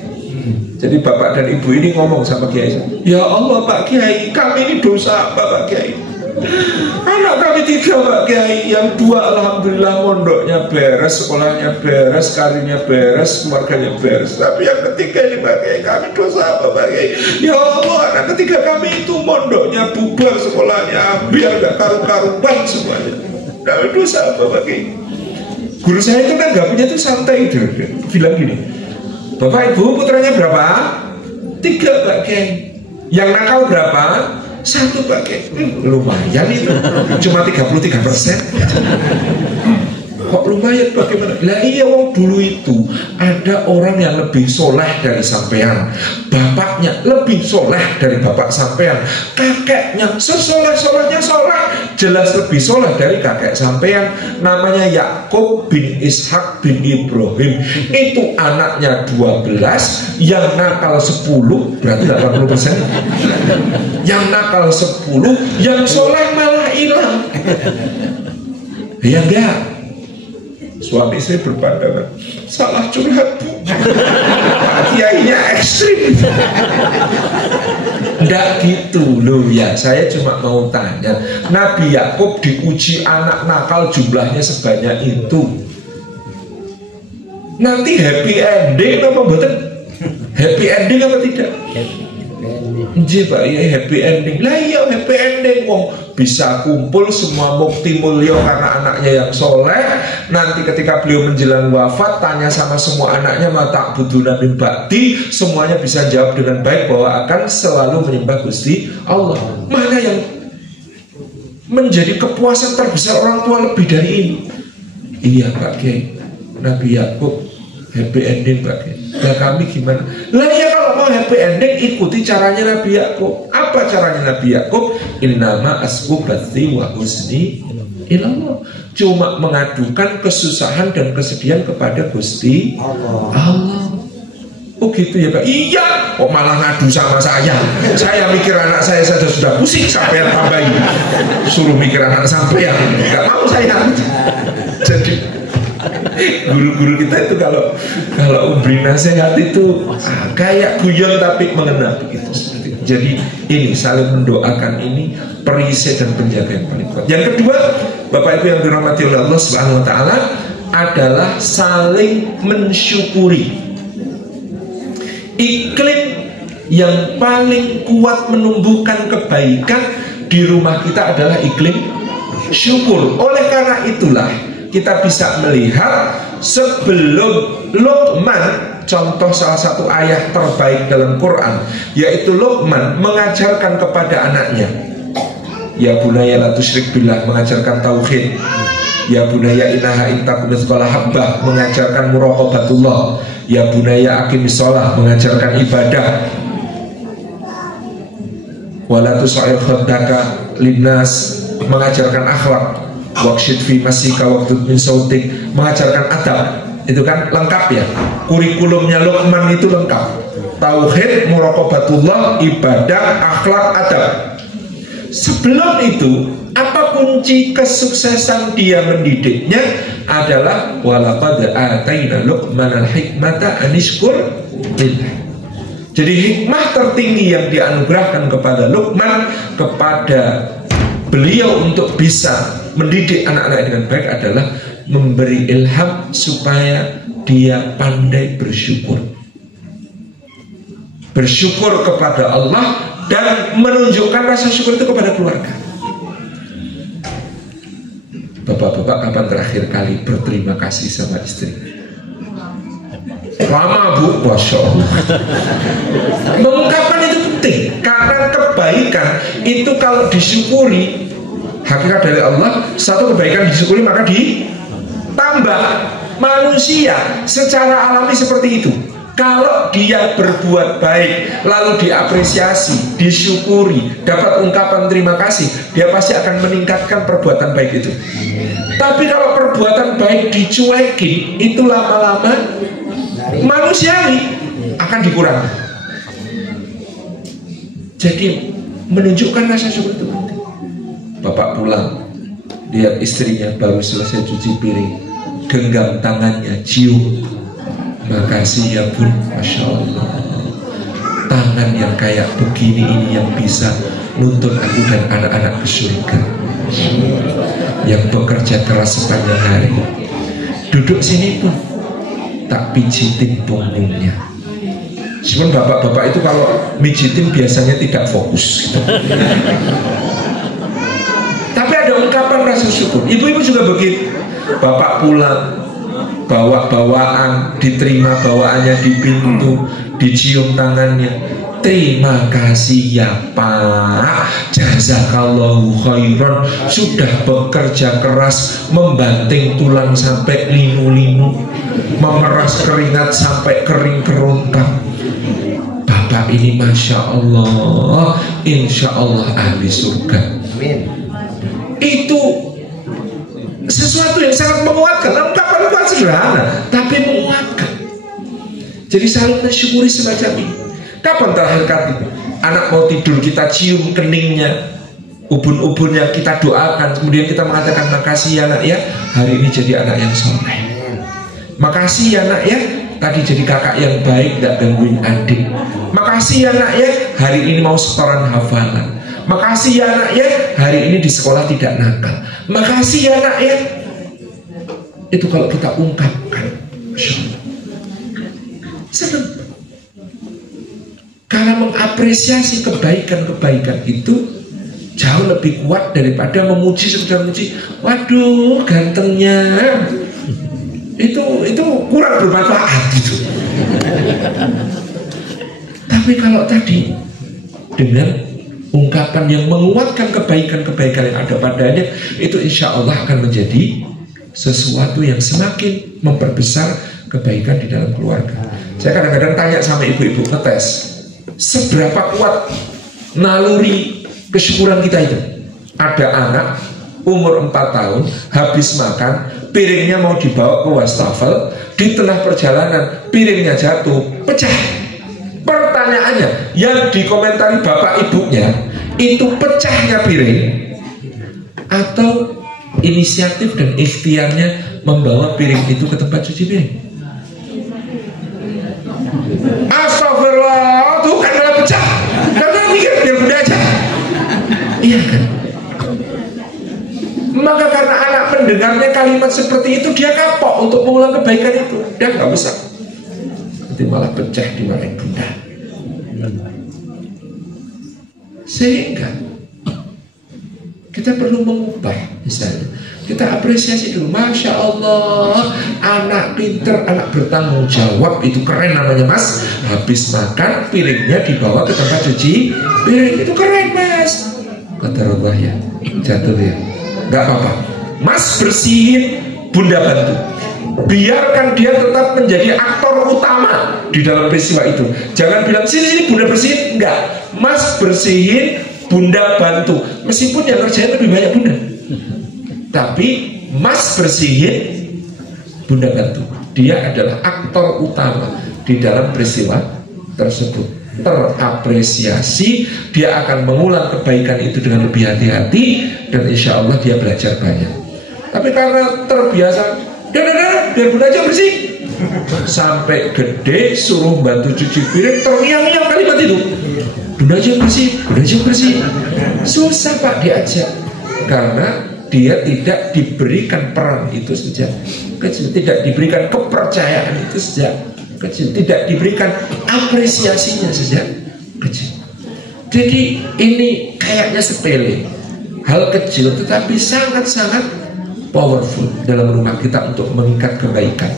Jadi bapak dan ibu ini ngomong sama kiai saya, ya Allah Pak Kiai, kami ini dosa Pak Kiai. Anak kami 3 Pak Kiai, yang 2 alhamdulillah mondoknya beres, sekolahnya beres, karirnya beres, keluarganya beres. Tapi yang ketiga ini Pak Kiai, kami dosa apa Pak Kiai? Ya Allah, anak ketiga kami itu mondoknya bubar, sekolahnya biar gak karu-karuan semuanya. Kami dosa apa Pak Kiai? Guru saya itu kan gak punya tuh santai itu, bilang gini, Bapak Ibu putranya berapa? 3 Pak Kiai. Yang nakal berapa? 1 Pak Kiai. Lumayan itu, cuma 33%. Kok lumayan bagaimana? Lah iya, wong dulu itu ada orang yang lebih soleh dari sampean, bapaknya lebih soleh dari bapak sampean, kakeknya sesoleh-solehnya soleh, jelas lebih soleh dari kakek sampean. Namanya Yakub bin Ishak bin Ibrahim. Itu anaknya 12, yang nakal 10, berarti 80%. Yang nakal 10, yang soleh malah hilang. Ya enggak? Suami saya berpandangan, salah curhat Bu, kiainya ekstrim. Enggak gitu loh ya. Saya cuma mau tanya, Nabi Yakub diuji anak nakal jumlahnya sebanyak itu, nanti happy ending apa betul? Happy ending apa tidak? Nggih Pak, ya happy ending. Lah iya happy ending, wong bisa kumpul semua mukti mulya karena anaknya yang soleh. Nanti ketika beliau menjelang wafat, tanya sama semua anaknya, mata buduna min bakti, semuanya bisa jawab dengan baik bahwa akan selalu menyembah Gusti Allah. Mana yang menjadi kepuasan terbesar orang tua lebih dari ini? Iya Pak Kiai, Nabi Yakub happy ending Pak Kiai. Nah kami gimana? Lah ya kalau mau happy ending, ikuti caranya Nabi Yakub. Apa caranya Nabi Yakub? Innama asbubati wa husni ilallah. Cuma mengadukan kesusahan dan kesedihan kepada Gusti Allah. Oh gitu ya Pak? Iya. Kok malah ngadu sama saya? Saya mikir anak saya saja sudah pusing, sampai tambahin suruh mikir anak sampai ya nggak mau saya. Jadi guru-guru kita itu kalau memberi nasihat itu kayak guyon tapi mengena begitu, seperti itu. Jadi ini saling mendoakan ini perisai dan penjaga yang paling kuat. Yang kedua, Bapak Ibu yang dirahmati oleh Allah Subhanahu wa taala, adalah saling mensyukuri. Iklim yang paling kuat menumbuhkan kebaikan di rumah kita adalah iklim syukur. Oleh karena itulah kita bisa melihat sebelum Luqman, contoh salah satu ayat terbaik dalam Quran, yaitu Luqman mengajarkan kepada anaknya, ya bunaya la tusyrik billah, mengajarkan tauhid. Ya bunaya innaha in takun mithqala habbah, mengajarkan muraqabatullah. Ya bunaya aqimis shalah, mengajarkan ibadah. Wala tusair khaddaka linnas, mengajarkan akhlak. Waqsid fi masika waqtud min sautik, mengajarkan adab. Itu kan lengkap ya. Kurikulumnya Luqman itu lengkap. Tauhid, muraqabatullah, ibadah, akhlak, adab. Sebelum itu, apa kunci kesuksesan dia mendidiknya? Adalah walaqad ataina Luqmanal hikmata anishkur lillah. Jadi hikmah tertinggi yang dianugerahkan kepada Luqman, kepada beliau untuk bisa mendidik anak-anak dengan baik adalah memberi ilham supaya dia pandai bersyukur. Bersyukur kepada Allah dan menunjukkan rasa syukur itu kepada keluarga. Bapak-bapak kapan terakhir kali berterima kasih sama istri? Lama Bu, Masya Allah. Mengungkapkan itu penting, karena kebaikan itu kalau disyukuri, hakikat dari Allah, satu kebaikan disyukuri maka ditambah. Manusia secara alami seperti itu. Kalau dia berbuat baik, lalu diapresiasi, disyukuri, dapat ungkapan terima kasih, dia pasti akan meningkatkan perbuatan baik itu. Tapi kalau perbuatan baik dicuekin, itu lama-lama manusiawi akan dikurangi. Jadi menunjukkan rasa syukur itu penting. Bapak pulang, lihat istrinya baru selesai cuci piring, genggam tangannya, cium. Makasih ya Bun, Masya Allah. Tangan yang kayak begini ini yang bisa nuntun aku dan anak-anak ke surga, yang bekerja keras sepanjang hari. Duduk sini Pun, tak pijitin punggungnya. Cuman bapak-bapak itu kalau mijitin biasanya tidak fokus gitu. Tapi ada ungkapan rasa syukur. Ibu-ibu juga begitu. Bapak pulang, bawa bawaan, diterima bawaannya di pintu, dicium tangannya. Terima kasih ya Pak, jazakallahu khairan, sudah bekerja keras, membanting tulang sampai linu-linu, memeras keringat sampai kering kerontang. Bapak ini Masya Allah, insya Allah ahli surga. Amin. Itu sesuatu yang sangat menguatkan. Ungkapan bukan sederhana, tapi menguatkan. Jadi saling mensyukuri semacam ini. Kapan terakhir kali anak mau tidur kita cium keningnya, ubun-ubunnya kita doakan, kemudian kita mengatakan makasih ya nak ya, hari ini jadi anak yang soleh. Makasih ya nak ya, tadi jadi kakak yang baik, gak gangguin adik. Makasih ya nak ya, hari ini mau setoran hafalan. Makasih ya nak ya, hari ini di sekolah tidak nakal. Makasih ya nak ya. Itu kalau kita ungkapkan, senang. Karena mengapresiasi kebaikan-kebaikan itu jauh lebih kuat daripada memuji sekedar memuji. Waduh gantengnya, itu kurang bermanfaat gitu. Tapi kalau tadi dengan ungkapan yang menguatkan kebaikan-kebaikan yang ada padanya, itu insya Allah akan menjadi sesuatu yang semakin memperbesar kebaikan di dalam keluarga. Saya kadang-kadang tanya sama ibu-ibu, ngetes seberapa kuat naluri kesyukuran kita itu. Ada anak umur 4 tahun, habis makan, piringnya mau dibawa ke wastafel, di tengah perjalanan piringnya jatuh, pecah. Pertanyaannya, yang dikomentari bapak ibunya, itu pecahnya piring atau inisiatif dan ikhtiarnya membawa piring itu ke tempat cuci piring? Astagfirullah, tuh kan malah pecah. Karena ini mendengarnya kalimat seperti itu dia kapok untuk mengulang kebaikan itu. Dia nggak usah, nanti malah pecah dimarahin bunda. Sehingga kita perlu mengubah. Misalnya kita apresiasi dulu, Masya Allah, anak pinter, anak bertanggung jawab, itu keren namanya mas. Habis makan piringnya dibawa ke tempat cuci piring, itu keren mas. Kata Allah ya, jatuh ya, nggak apa-apa mas, bersihin, bunda bantu. Biarkan dia tetap menjadi aktor utama di dalam peristiwa itu. Jangan bilang sini bunda bersihin, enggak, mas bersihin, bunda bantu. Meskipun yang kerjanya lebih banyak bunda, tapi mas bersihin, bunda bantu. Dia adalah aktor utama di dalam peristiwa tersebut. Terapresiasi, dia akan mengulang kebaikan itu dengan lebih hati-hati, dan insya Allah dia belajar banyak. Tapi karena terbiasa, biar bunda aja bersih, sampai gede suruh bantu cuci piring, terngiang-ngiang kalimat itu, bunda aja bersih, bunda aja bersih. Susah pak diajak, karena dia tidak diberikan peran itu sejak kecil, tidak diberikan kepercayaan itu sejak kecil, tidak diberikan apresiasinya sejak kecil. Jadi ini kayaknya sepele, hal kecil tetapi sangat-sangat powerful dalam rumah kita untuk mengikat kebaikan.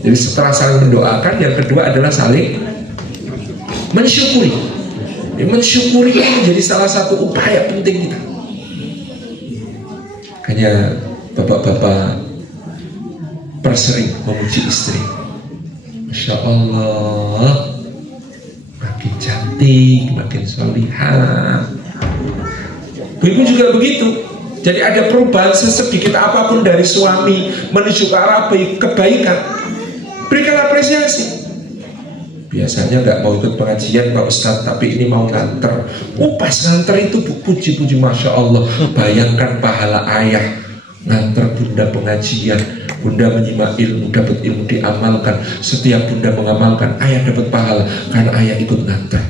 Jadi setelah saling mendoakan, yang kedua adalah saling mensyukuri. Mensyukuri itu menjadi salah satu upaya penting kita. Makanya bapak-bapak persering memuji istri. Masya Allah, makin cantik, makin solihah. Ibu juga begitu. Jadi ada perubahan sesedikit apapun dari suami menuju ke arah kebaikan, berikan apresiasi. Biasanya nggak mau ikut pengajian Pak Ustadz, tapi ini mau nganter. Pas nganter itu puji-puji, Masya Allah. Bayangkan pahala ayah nganter bunda pengajian, bunda menyimak ilmu, dapat ilmu diamalkan. Setiap bunda mengamalkan, ayah dapat pahala karena ayah ikut nganter.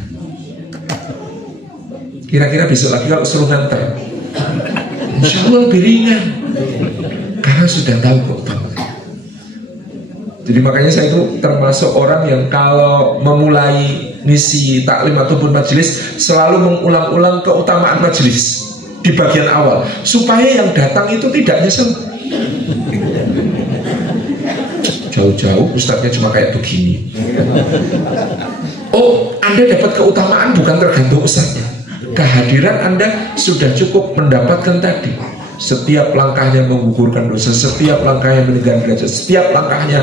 Kira-kira besok lagi kalau suruh nganter, insya Allah lebih ringan, karena sudah tahu kok Bang. Jadi makanya saya itu termasuk orang yang kalau memulai misi taklim ataupun majelis selalu mengulang-ulang keutamaan majelis di bagian awal, supaya yang datang itu tidak nyesel. Jauh-jauh ustadznya cuma kayak begini. Oh, Anda dapat keutamaan bukan tergantung ustadznya. Kehadiran Anda sudah cukup mendapatkan tadi. Setiap langkahnya menggugurkan dosa, setiap langkahnya meninggalkan derajat, setiap langkahnya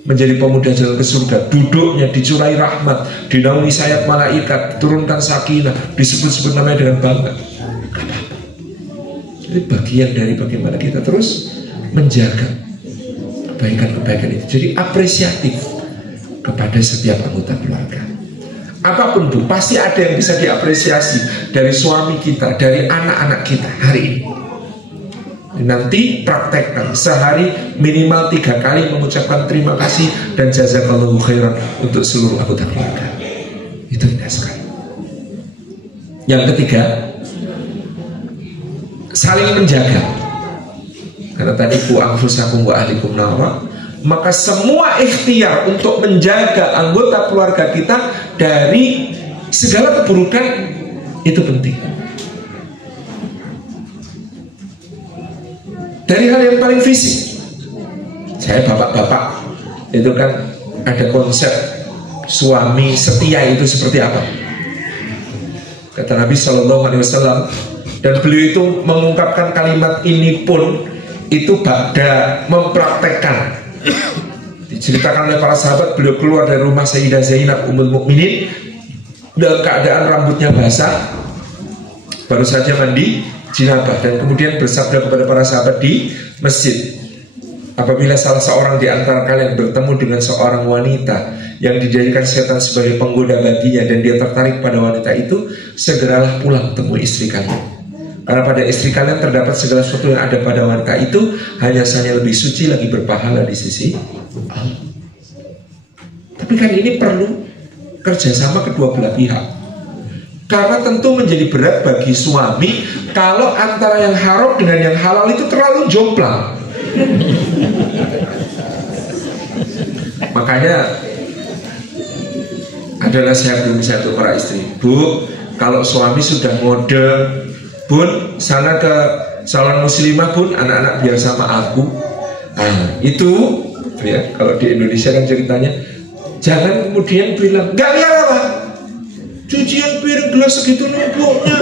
menjadi pemuda jalan ke surga, duduknya dicurai rahmat, dinaungi sayap malaikat, turunkan sakinah, disebut-sebut namanya dengan bangga. Jadi bagian dari bagaimana kita terus menjaga kebaikan-kebaikan itu. Jadi apresiatif kepada setiap anggota keluarga. Apapun itu pasti ada yang bisa diapresiasi dari suami kita, dari anak-anak kita hari ini. Nanti praktekkan sehari minimal 3 kali mengucapkan terima kasih dan jazakallahu khairan untuk seluruh anggota keluarga. Itu indah sekali. Yang ketiga, saling menjaga. Karena tadi ku anfusakum wa ahlikum nara, maka semua ikhtiar untuk menjaga anggota keluarga kita dari segala keburukan itu penting. Dari hal yang paling fisik, saya bapak-bapak itu kan ada konsep suami setia itu seperti apa. Kata Nabi SAW, dan beliau itu mengungkapkan kalimat ini pun itu pada mempraktekkan. Diceritakan oleh para sahabat, beliau keluar dari rumah Sayyidah Zainab Ummul Mukminin dalam keadaan rambutnya basah, baru saja mandi jinabah, dan kemudian bersabda kepada para sahabat di masjid, apabila salah seorang di antara kalian bertemu dengan seorang wanita yang dijadikan setan sebagai penggoda baginya dan dia tertarik pada wanita itu, segeralah pulang temui istri kalian, karena pada istri kalian terdapat segala sesuatu yang ada pada wanita itu, hanya saja lebih suci lagi berpahala di sisi Allah. Tapi kan ini perlu kerjasama kedua belah pihak, karena tentu menjadi berat bagi suami kalau antara yang haram dengan yang halal itu terlalu jomplang. Makanya adalah saya belum satu para istri, Bu, kalau suami sudah ngode, Bun, sana ke salon muslimah, Bun, anak-anak biar sama aku. Nah, itu ya, kalau di Indonesia kan ceritanya, jangan kemudian bilang, gak lihat apa? Cucian piring gelas segitu numpuknya,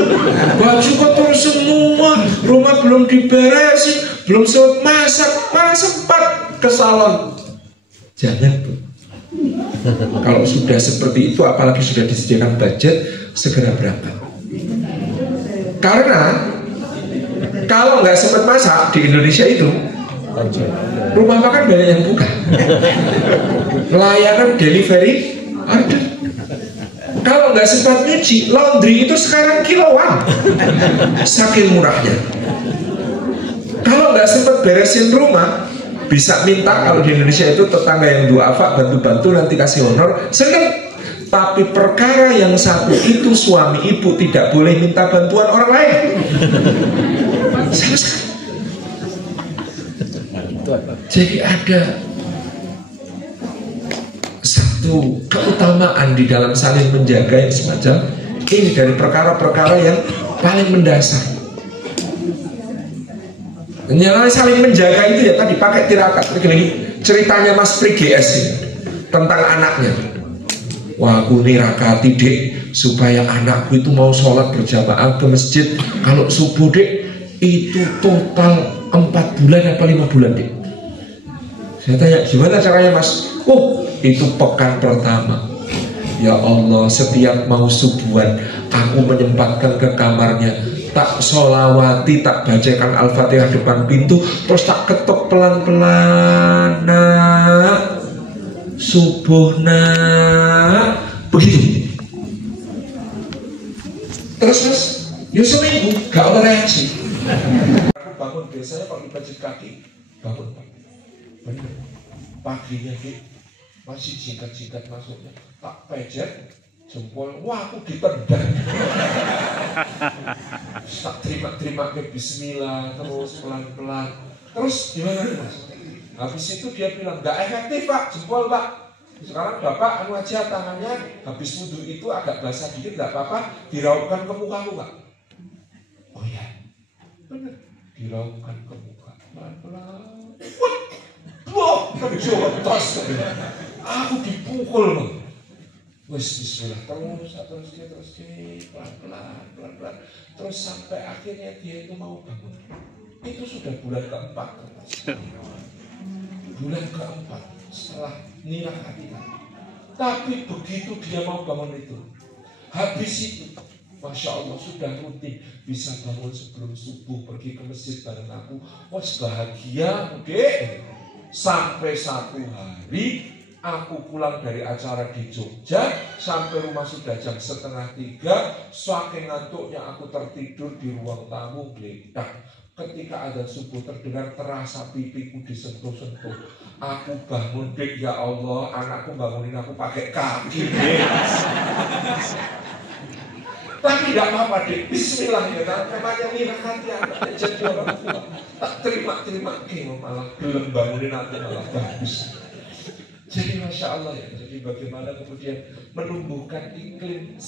baju kotor semua, rumah belum diberesin, belum sempat masak, malah sempat ke salon. Jangan, Bu. Kalau sudah seperti itu, apalagi sudah disediakan budget, segera berangkat. Karena kalau nggak sempat masak di Indonesia itu, rumah makan banyak yang buka. Layanan delivery ada. Kalau nggak sempat nyuci, laundry itu sekarang kiloan, saking murahnya. Kalau nggak sempat beresin rumah, bisa minta, kalau di Indonesia itu tetangga yang duafa bantu-bantu nanti kasih honor, seneng. Tapi perkara yang satu itu suami ibu tidak boleh minta bantuan orang lain. Sama sekali. Jadi ada satu keutamaan di dalam saling menjaga yang semacam ini, dari perkara-perkara yang paling mendasar. Yang saling menjaga itu ya tadi pakai tirakat. Ceritanya Mas Pri GS ini tentang anaknya. Wah, aku nirakati, Dek, supaya anakku itu mau sholat berjamaah ke masjid kalau subuh, Dek. Itu total 4 bulan apa 5 bulan, Dek. Saya tanya, gimana caranya, Mas? Oh, itu pekan pertama. Ya Allah, setiap mau subuhan aku menyempatkan ke kamarnya, tak sholawati, tak bacakan Al-Fatihah depan pintu, terus tak ketok pelan-pelan, nak, subuh nak, begitu. Terus ya seminggu gak ada reaksi. Aku bangun biasanya pakai baju kaki, bangun bener paginya gitu masih singkat-singkat masuknya, tak pejet jempol, wah aku ditendang. Tak terima ke bismillah, terus pelan-pelan. Terus gimana nih, Mas? Habis itu dia bilang, gak efektif, Pak, jempol, Pak. Sekarang Bapak anu aja tangannya, habis wudhu itu agak basah dikit, gak apa-apa, diraupkan ke mukamu, Pak. Oh iya, bener, diraupkan ke muka, pelan-pelan. Wah, kejotos. Aku dipukul, Bang. Wes bismillah, terus dia pelan-pelan, terus sampai akhirnya dia itu mau bangun. Itu sudah bulan keempat, bulan keempat setelah nirah hati. Tapi begitu dia mau bangun itu, habis itu, Masya Allah sudah rutin bisa bangun sebelum subuh pergi ke masjid bareng aku. Wah, bahagia, Dek. Sampai satu hari aku pulang dari acara di Jogja, sampai rumah sudah jam 2:30. Saking ngantuknya aku tertidur di ruang tamu geledak. Ketika azan subuh terdengar, terasa pipiku disentuh-sentuh. Aku bangun, Dek, ya Allah, anakku bangunin aku pakai kaki, Dek. Tapi tidak apa-apa, Dek, bismillah ya, namanya nirah hati anaknya jadi orang tua. Tak terima, malah belum bangunin aku malah bagus. Jadi Masya Allah ya, jadi bagaimana kemudian menumbuhkan iklim